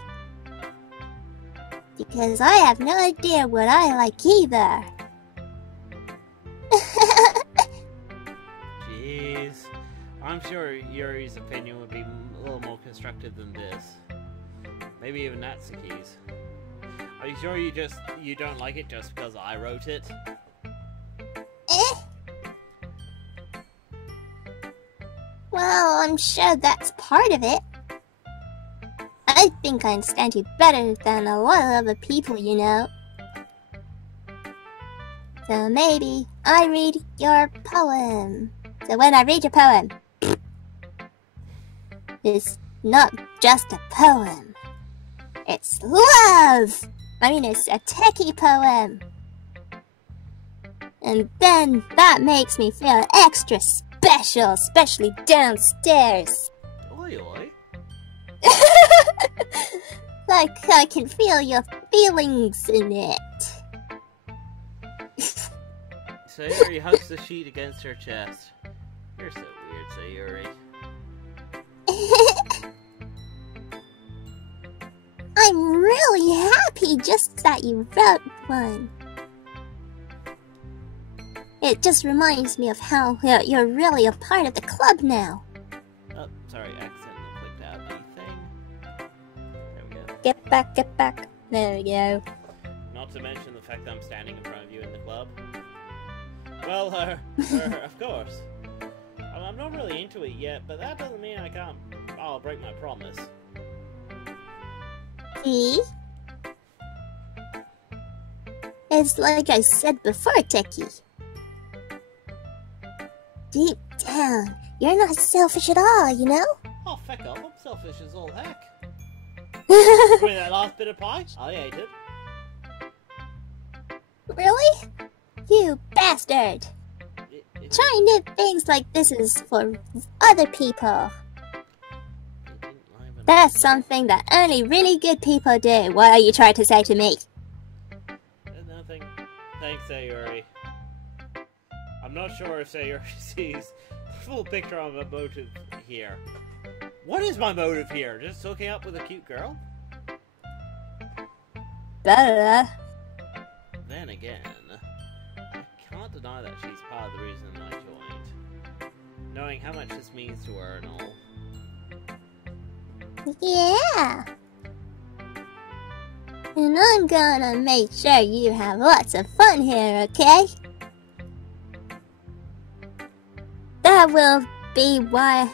Because I have no idea what I like either. Jeez. I'm sure Yuri's opinion would be a little more constructive than this. Maybe even Natsuki's. Are you sure you don't like it just because I wrote it? Well, I'm sure that's part of it. I think I understand you better than a lot of other people, you know. So maybe I read your poem. So when I read your poem, it's not just a poem. It's love! I mean, it's a techie poem. And then that makes me feel extra special, especially downstairs. Oi oi. Like I can feel your feelings in it. Sayori hugs the sheet against her chest. You're so weird, Sayori. I'm really happy just that you wrote one. It just reminds me of how you're really a part of the club now. Oh, sorry, accidentally clicked out the thing. There we go. Get back. There we go. Not to mention the fact that I'm standing in front of you in the club. Well, of course. I'm not really into it yet, but that doesn't mean I'll break my promise. See? It's like I said before, Techie. Deep down, you're not selfish at all, you know? Oh, feck off, I'm selfish as all heck. Wait, that last bit of pie? I ate it. Really? You bastard! Trying new things like this is for other people. It didn't liven That's something that only really good people do. What are you trying to say to me? Nothing. Thanks, Sayuri. I'm not sure if Sayuri sees the full picture of my motive here. What is my motive here? Just hooking up with a cute girl? Blah. Then again, I can't deny that she's part of the reason I joined. Knowing how much this means to her and all. Yeah. And I'm gonna make sure you have lots of fun here, okay? That will be my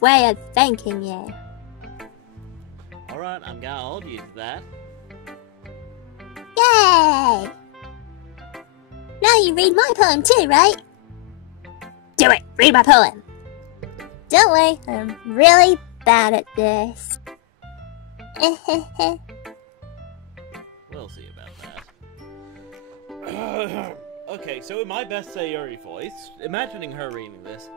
way of thanking you. Alright, I'm gonna hold you to that. Yay! Now you read my poem too, right? Do it! Read my poem! Don't worry, I'm really bad at this. We'll see about that. Okay, so in my best Sayuri voice, imagining her reading this.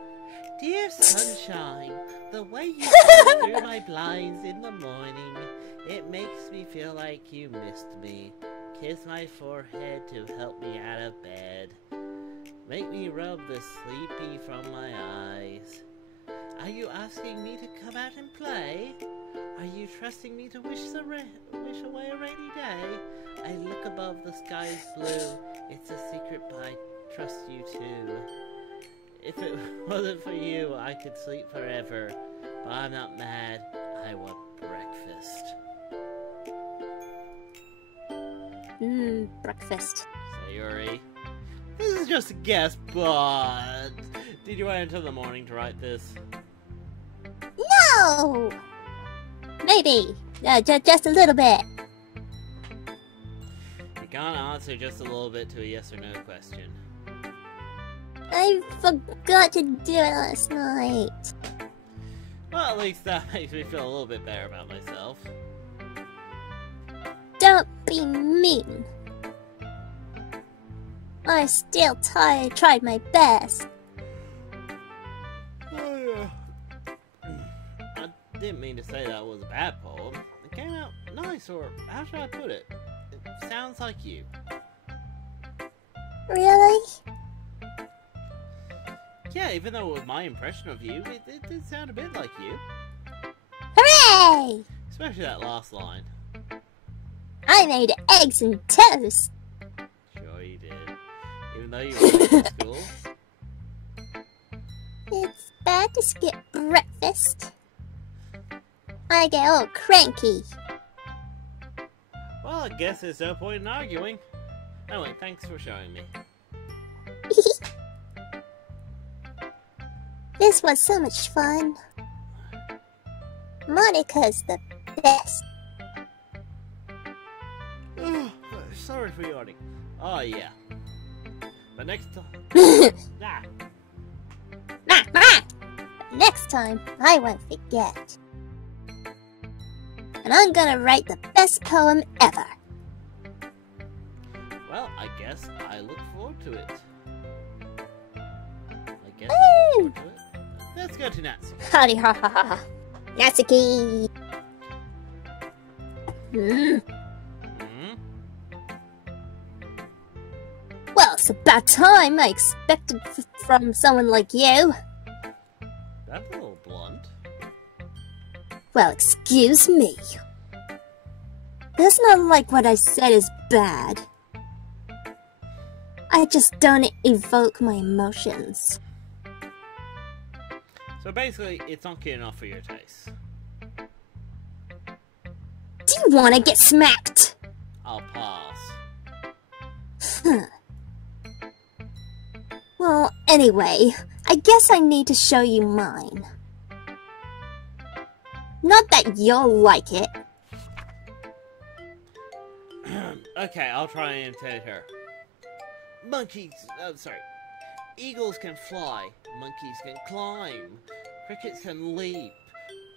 Dear sunshine, the way you come through my blinds in the morning, it makes me feel like you missed me. Kiss my forehead to help me out of bed. Make me rub the sleepy from my eyes. Are you asking me to come out and play? Are you trusting me to wish away a rainy day? I look above, the sky's blue. It's a secret, but I trust you too. If it wasn't for you, I could sleep forever. But I'm not mad. I want breakfast. Breakfast. Sayuri, this is just a guess, but did you wait until the morning to write this? No! Maybe. Just a little bit. You can't answer just a little bit to a yes or no question. I forgot to do it last night. Well, at least that makes me feel a little bit better about myself. Don't be mean. I still tried my best. I didn't mean to say that was a bad poem. It came out nice, or how should I put it? It sounds like you. Really? Yeah, even though it was my impression of you, it did sound a bit like you. Hooray! Especially that last line. I made eggs and toast. Sure you did. Even though you were late at school. It's bad to skip breakfast. I get all cranky. Well, I guess there's no point in arguing. Anyway, thanks for showing me. This was so much fun. Monica's the best. Sorry for yawning. Oh, yeah. But next time... Next time, I won't forget. And I'm gonna write the best poem ever. Well, I guess I look forward to it. I look forward to it. Let's go to Natsuki. Howdy ha ha ha. Natsuki! Well, it's about time. I expected from someone like you. That's a little blunt. Well, excuse me. That's not like what I said is bad. I just don't evoke my emotions. So basically, it's not good enough for your taste. Do you want to get smacked? I'll pass. Well, anyway, I guess I need to show you mine. Not that you'll like it. Okay, I'll try and imitate her. Eagles can fly, monkeys can climb, crickets can leap,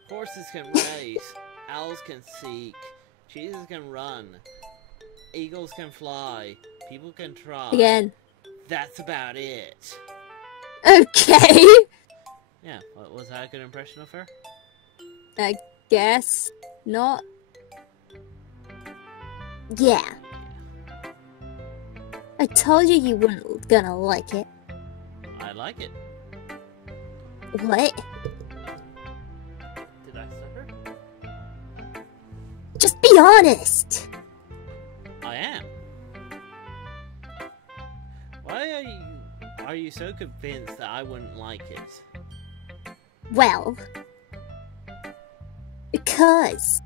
horses can race, owls can seek, cheeses can run, eagles can fly, people can try. Again. That's about it. Okay. Yeah, was that a good impression of her? I guess not. Yeah. I told you you weren't gonna like it. I like it. What? Did I stutter? Just be honest! I am. Why are you so convinced that I wouldn't like it? Well, because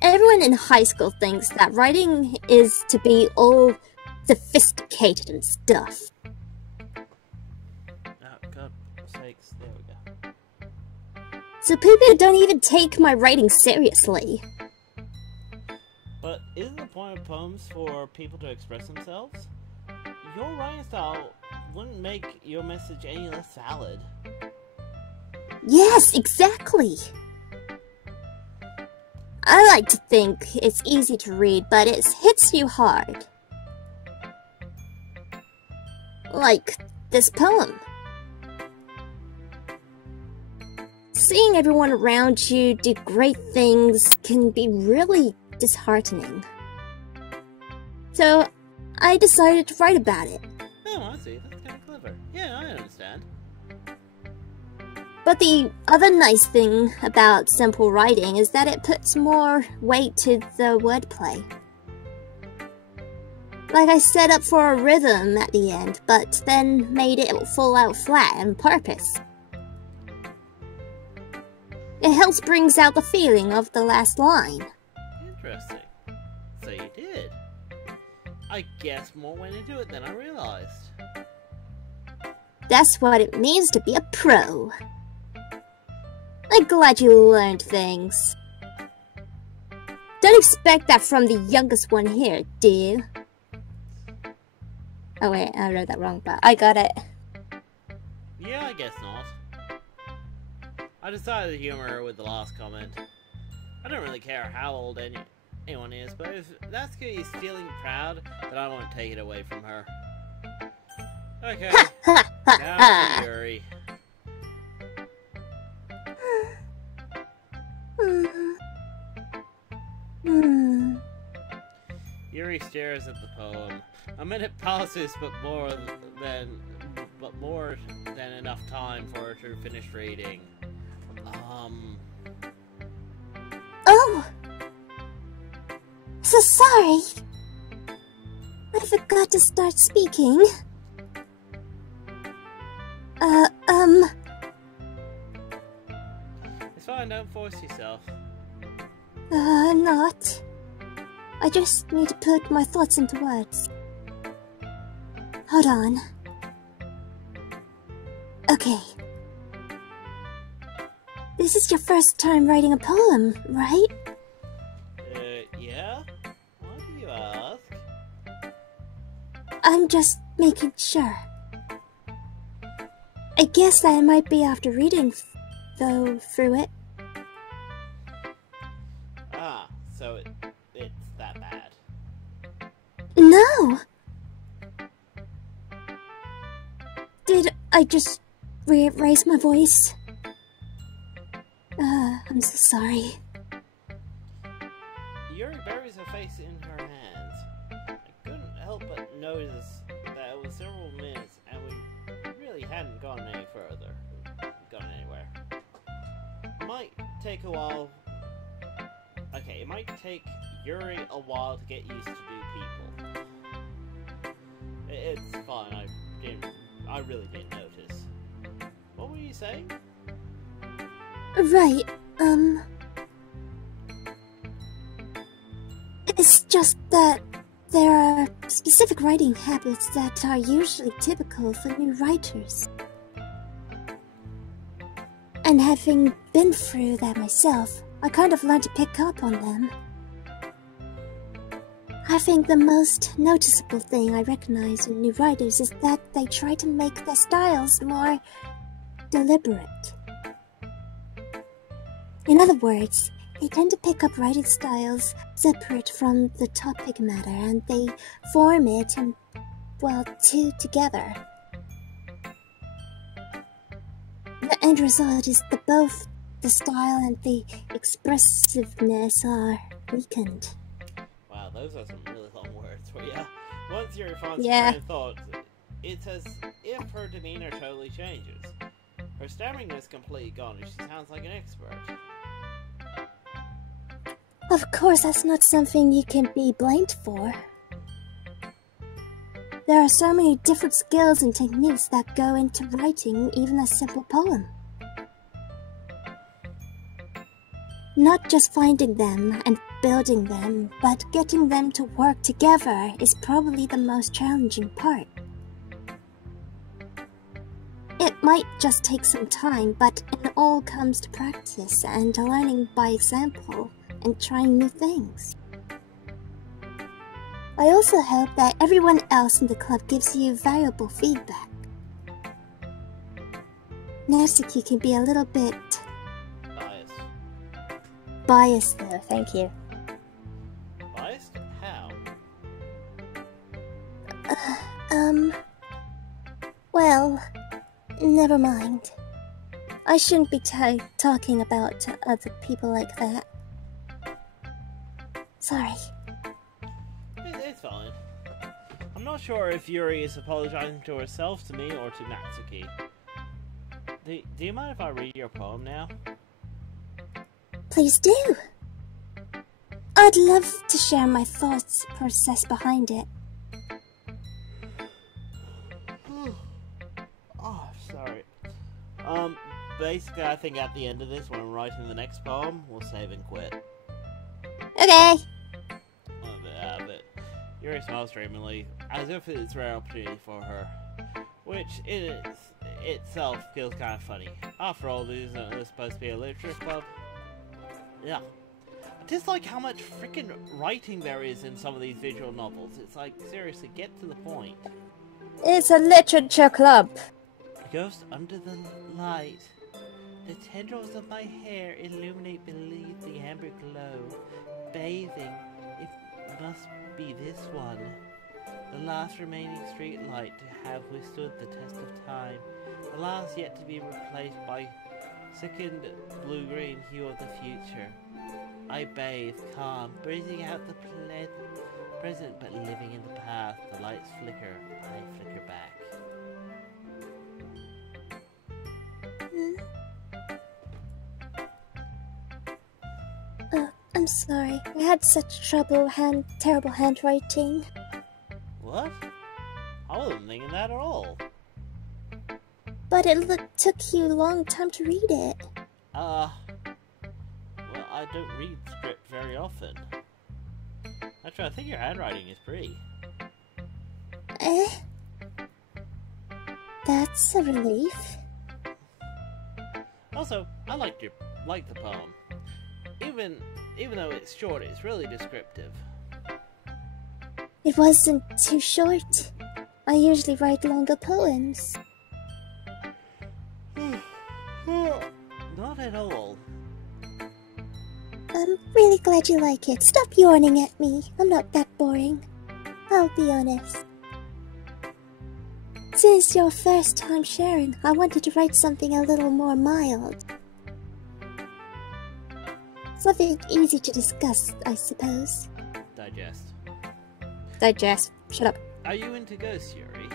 everyone in high school thinks that writing is to be all sophisticated and stuff. Oh, God's sakes, there we go. So people don't even take my writing seriously. But isn't the point of poems for people to express themselves? Your writing style wouldn't make your message any less valid. Yes, exactly. I like to think it's easy to read, but it hits you hard. Like this poem. Seeing everyone around you do great things can be really disheartening. So, I decided to write about it. Oh, I see. That's kind of clever. Yeah, I understand. But the other nice thing about simple writing is that it puts more weight to the wordplay. Like I set up for a rhythm at the end, but then made it fall out flat on purpose. It helps brings out the feeling of the last line. Interesting. So you did. I guess more went into it than I realized. That's what it means to be a pro. I'm glad you learned things. Don't expect that from the youngest one here, do you? Oh wait, I wrote that wrong, but I got it. Yeah, I guess not. I decided to humor her with the last comment. I don't really care how old anyone is, but if Natsuki is feeling proud, then I won't take it away from her. Okay, now to Yuri. Yuri stares at the poem. A minute passes, but more than enough time for her to finish reading. Oh! So sorry. I forgot to start speaking. It's fine, don't force yourself. I'm not. I just need to put my thoughts into words. Hold on. Okay. This is your first time writing a poem, right? Yeah? Why do you ask? I'm just making sure. I guess that it might be after reading, through it. Ah, so it's that bad. No! Did I just raise my voice? I'm so sorry. Yuri buries her face in her hands. I couldn't help but notice that it was several minutes and we really hadn't gone any further. Gone anywhere. It might take a while. Okay, it might take Yuri a while to get used to new people. It's fine, I really didn't notice. What were you saying? Right, it's just that there are specific writing habits that are usually typical for new writers. And having been through that myself, I kind of learned to pick up on them. I think the most noticeable thing I recognize in new writers is that they try to make their styles more deliberate. In other words, they tend to pick up writing styles separate from the topic matter, and they form it and, well, two together. the end result is that both the style and the expressiveness are weakened. Wow, those are some really long words for you. Once Yuri finds Yeah. her train of thought, it's as if her demeanor totally changes. Her stammering is completely gone and she sounds like an expert. Of course, that's not something you can be blamed for. There are so many different skills and techniques that go into writing even a simple poem. Not just finding them and building them, but getting them to work together is probably the most challenging part. It might just take some time, but it all comes to practice and learning by example and trying new things. I also hope that everyone else in the club gives you valuable feedback. Natsuki can be a little bit biased though, thank you. Biased? How? Well, never mind. I shouldn't be talking about other people like that. Sorry. It's fine. I'm not sure if Yuri is apologizing to herself, to me, or to Natsuki. Do you mind if I read your poem now? Please do. I'd love to share my thoughts process behind it. Oh, sorry. Basically, I think at the end of this, when I'm writing the next poem, we'll save and quit. Okay. But Yuri smiles dreamily, as if it's a rare opportunity for her, which in itself feels kind of funny. After all, this isn't supposed to be a literature club. Yeah. I just like how much freaking writing there is in some of these visual novels. It's like, seriously, get to the point. It's a literature club. Ghost under the light. The tendrils of my hair illuminate beneath the amber glow. Bathing, it must be this one. The last remaining street light to have withstood the test of time. The last yet to be replaced by second blue-green hue of the future. I bathe, calm, breathing out the present but living in the past. The lights flicker, I flicker back. I'm sorry. I had such terrible handwriting. What? I wasn't thinking that at all. But it took you a long time to read it. Well, I don't read script very often. Actually, I think your handwriting is pretty. That's a relief. Also, I like the poem. Even though it's short, it's really descriptive. It wasn't too short. I usually write longer poems. Not at all. I'm really glad you like it. Stop yawning at me. I'm not that boring. I'll be honest. Since your first time sharing, I wanted to write something a little more mild. Something easy to discuss, I suppose. Digest. Shut up. Are you into ghosts, Yuri?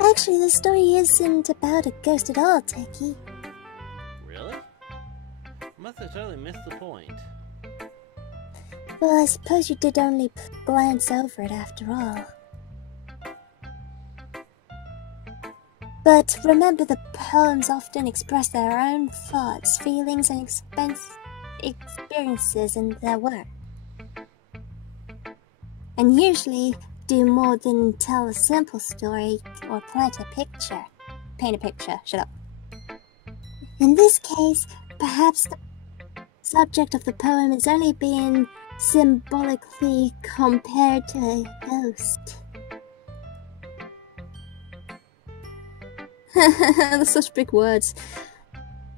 Actually, the story isn't about a ghost at all, Techie. Really? I must have totally missed the point. Well, I suppose you did only glance over it after all. But remember, the poems often express their own thoughts, feelings, and experiences in their work. And usually do more than tell a simple story or paint a picture. Shut up. In this case, perhaps the subject of the poem is only being symbolically compared to a ghost. That's such big words.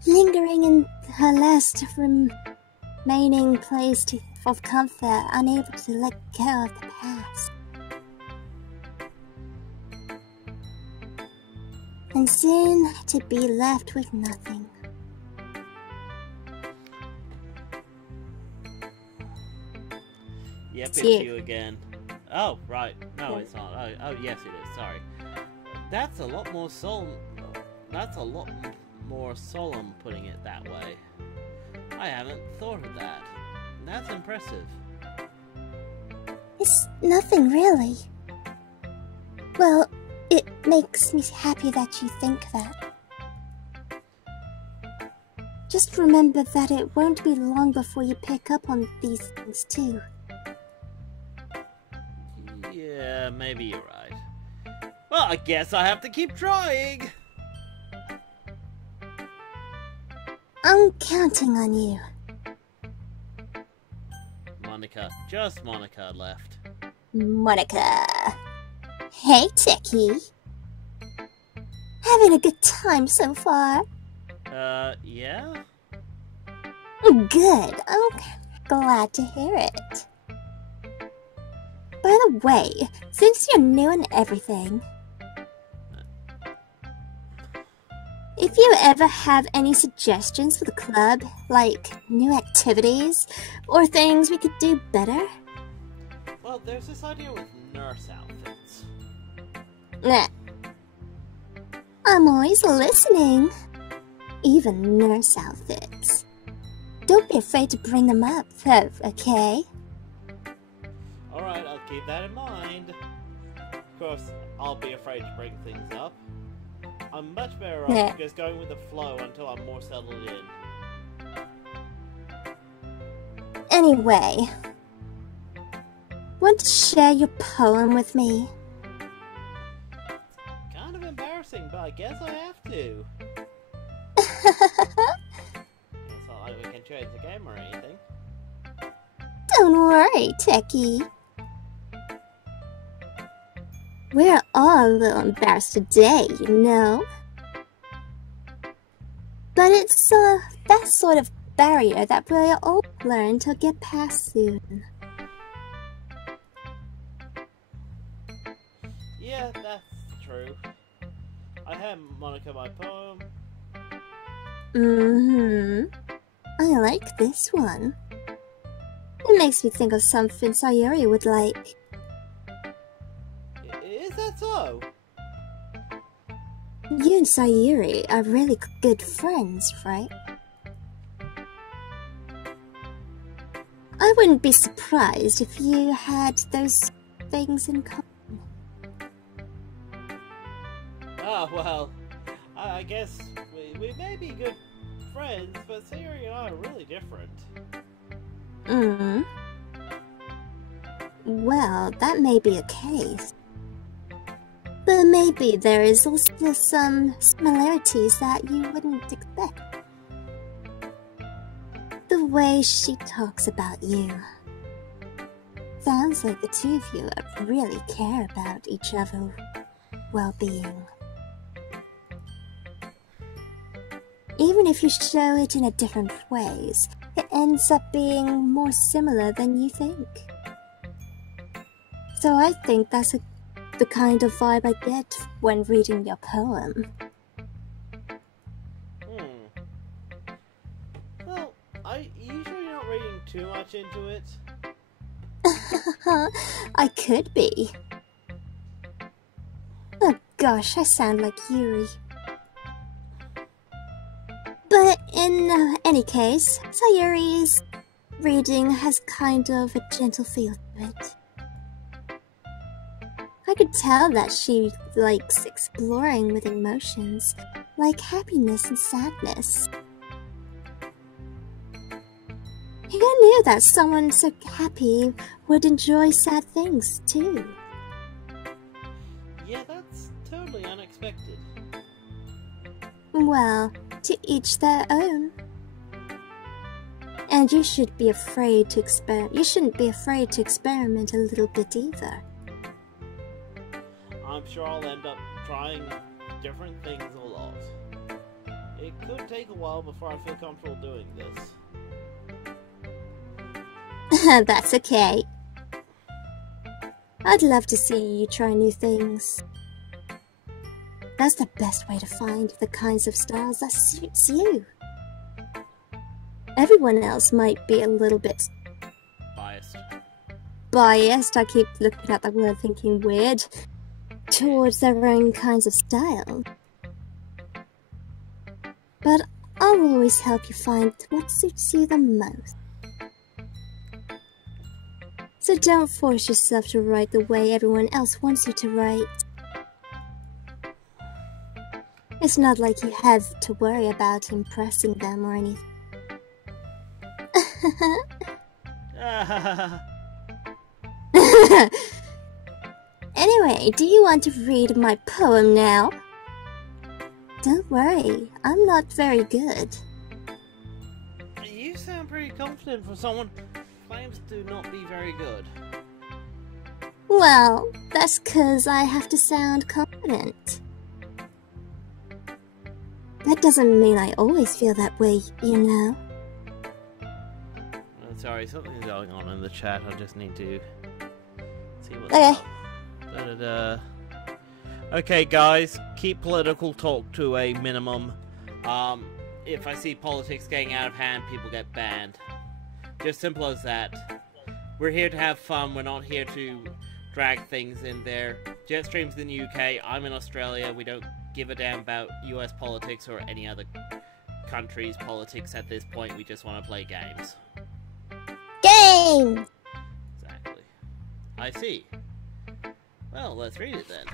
Lingering in her last remaining place of comfort, unable to let go of the past. and soon to be left with nothing. Yep, It's it's you. you again. Oh, right. No, it's not. Oh, yes, it is. Sorry. That's a lot more solemn. That's a lot more solemn, putting it that way. I haven't thought of that. That's impressive. It's nothing, really. Well, it makes me happy that you think that. Just remember that it won't be long before you pick up on these things, too. Yeah, maybe you're right. Well, I guess I have to keep trying! I'm counting on you. Monica. Just Monica left. Monica. Hey, Techie. Having a good time so far? Yeah? Good. I'm glad to hear it. By the way, since you're new and everything, if you ever have any suggestions for the club, like new activities, or things we could do better? Well, there's this idea with nurse outfits. Nah. I'm always listening. Even nurse outfits. Don't be afraid to bring them up, okay? Alright, I'll keep that in mind. Of course, I'll be afraid to bring things up. I'm much better off just going with the flow until I'm more settled in. Anyway, want to share your poem with me? It's kind of embarrassing, but I guess I have to. It's not like we can change the game or anything. Don't worry, Techie. We're all a little embarrassed today, you know? But it's that sort of barrier that we'll all learn to get past soon. Yeah, that's true. I hand Monica my poem. I like this one. It makes me think of something Sayuri would like. Is that so? You and Sayuri are really good friends, right? I wouldn't be surprised if you had those things in common. Ah, well, I guess we may be good friends, but Sayuri and I are really different. Well, that may be a case. But maybe there is also some similarities that you wouldn't expect. The way she talks about you. Sounds like the two of you really care about each other's well-being. Even if you show it in a different ways, it ends up being more similar than you think. So I think that's the kind of vibe I get when reading your poem. Well, I usually not reading too much into it. I could be. Oh gosh, I sound like Yuri. But in any case, Sayuri's reading has kind of a gentle feel to it. I could tell that she likes exploring with emotions, like happiness and sadness. Who knew that someone so happy would enjoy sad things, too? Yeah, that's totally unexpected. Well, to each their own. And you should be afraid to you shouldn't be afraid to experiment a little bit either. I'm sure I'll end up trying different things a lot. It could take a while before I feel comfortable doing this. That's okay. I'd love to see you try new things. That's the best way to find the kinds of styles that suits you. Everyone else might be a little bit biased. I keep looking at that word thinking weird. Towards their own kinds of style. But I'll always help you find what suits you the most. So don't force yourself to write the way everyone else wants you to write. It's not like you have to worry about impressing them or anything. Anyway, do you want to read my poem now? Don't worry, I'm not very good. You sound pretty confident for someone who claims to not be very good. Well, that's 'cause I have to sound confident. That doesn't mean I always feel that way, you know. Sorry, something's going on in the chat. I just need to see what's up. Okay, guys, keep political talk to a minimum. If I see politics getting out of hand, people get banned. Just simple as that. We're here to have fun. We're not here to drag things in there. Jetstream's in the UK. I'm in Australia. We don't give a damn about US politics or any other country's politics at this point. We just want to play games. Game! Exactly. I see. Well, let's read it then.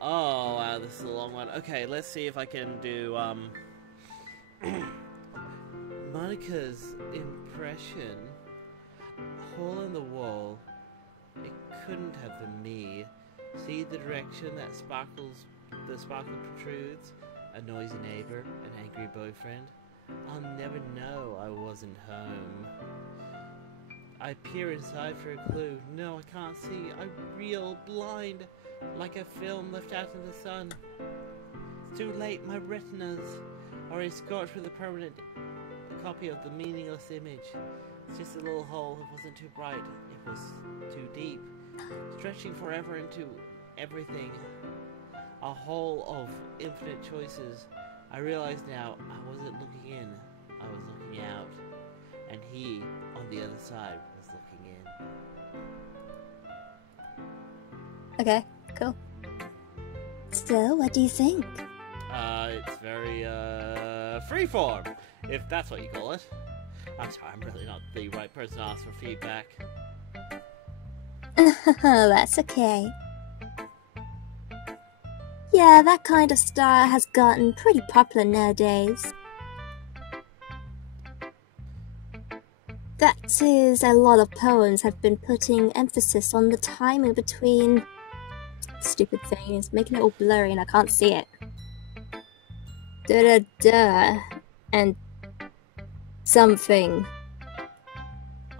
Oh, wow, this is a long one. Okay, let's see if I can do, Monica's impression. Hole in the wall. It couldn't have been me. See the direction that the sparkle protrudes? A noisy neighbor, an angry boyfriend. I'll never know I wasn't home. I peer inside for a clue. No, I can't see. I'm real blind, like a film left out in the sun. It's too late. My retinas are scorched with a permanent copy of the meaningless image. It's just a little hole. It wasn't too bright. It was too deep, stretching forever into everything. A hole of infinite choices. I realize now I wasn't looking in, I was looking out, and he, on the other side, was looking in. Okay, cool. So, what do you think? It's very, freeform, if that's what you call it. I'm sorry, I'm really not the right person to ask for feedback. That's okay. Yeah, that kind of style has gotten pretty popular nowadays. That is, a lot of poems have been putting emphasis on the timing between... Stupid thing is making it all blurry and I can't see it. Da-da-da. And... something.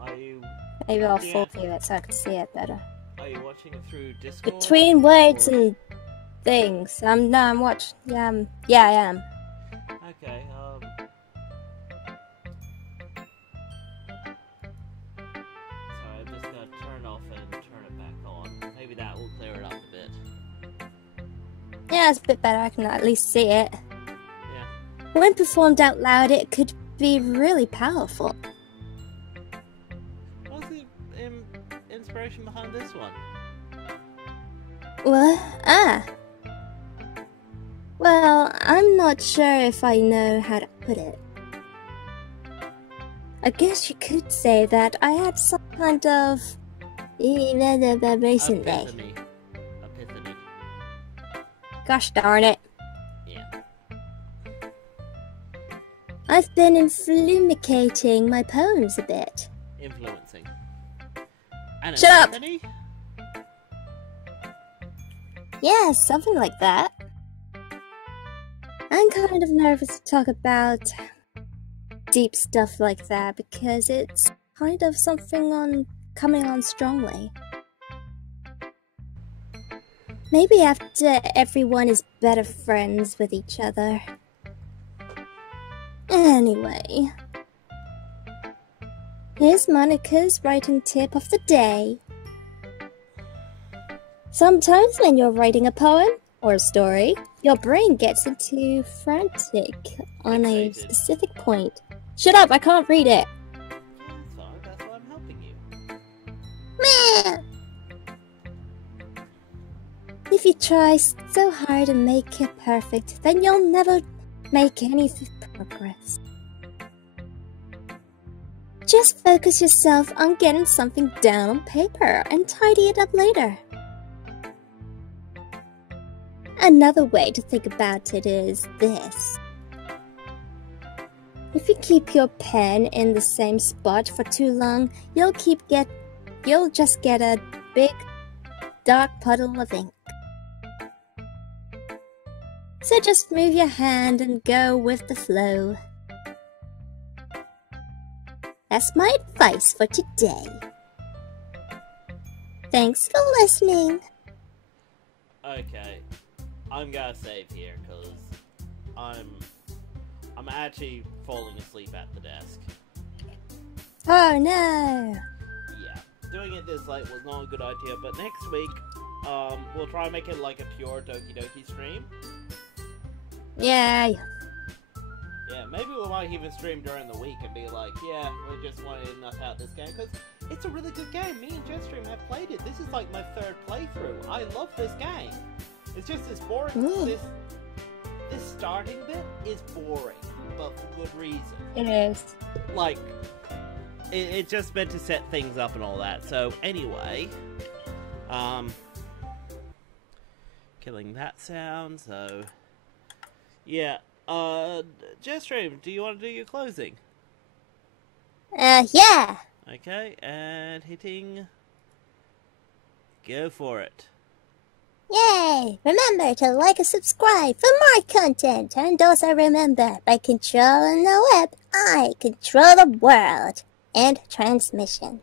Are you... Maybe I'll full view it so I can see it better. Are you watching it through Discord? Between words and... things. No, I'm watching. Yeah, I am. Okay, sorry, I'm just gonna turn off and turn it back on. Maybe that will clear it up a bit. Yeah, it's a bit better. I can at least see it. Yeah. When performed out loud, it could be really powerful. What's the inspiration behind this one? What? Well, I'm not sure if I know how to put it. I guess you could say that I had some kind of... recently. Epiphany. Gosh darn it. Yeah. I've been influmicating my poems a bit. Influencing. And Shut epiphany? up! Yeah, something like that. I'm kind of nervous to talk about deep stuff like that because it's kind of something coming on strongly. Maybe after everyone is better friends with each other. Anyway, here's Monica's writing tip of the day. Sometimes when you're writing a poem or a story, your brain gets into frantic on a specific point. Shut up, I can't read it. So that's why I'm helping you. Meh. If you try so hard to make it perfect, then you'll never make any progress. Just focus yourself on getting something down on paper and tidy it up later. Another way to think about it is this. If you keep your pen in the same spot for too long, you'll just get a big dark puddle of ink. So just move your hand and go with the flow. That's my advice for today. Thanks for listening. Okay, I'm gonna save here because I'm actually falling asleep at the desk. Oh no! Yeah, doing it this late was not a good idea. But next week, we'll try and make it like a pure DokiDoki stream. Yay! Yeah, maybe we might even stream during the week and be like, yeah, we just wanted to knock out this game, because it's a really good game. Me and Jetstream have played it. This is like my 3rd playthrough. I love this game. It's just this boring. This starting bit is boring, but for good reason. It is. Like, it's just meant to set things up and all that. So, anyway, killing that sound, so, yeah. Jetstream, do you want to do your closing? Yeah. Okay, and hitting... Go for it. Yay! Remember to like and subscribe for more content. And also remember, by controlling the web, I control the world and transmission.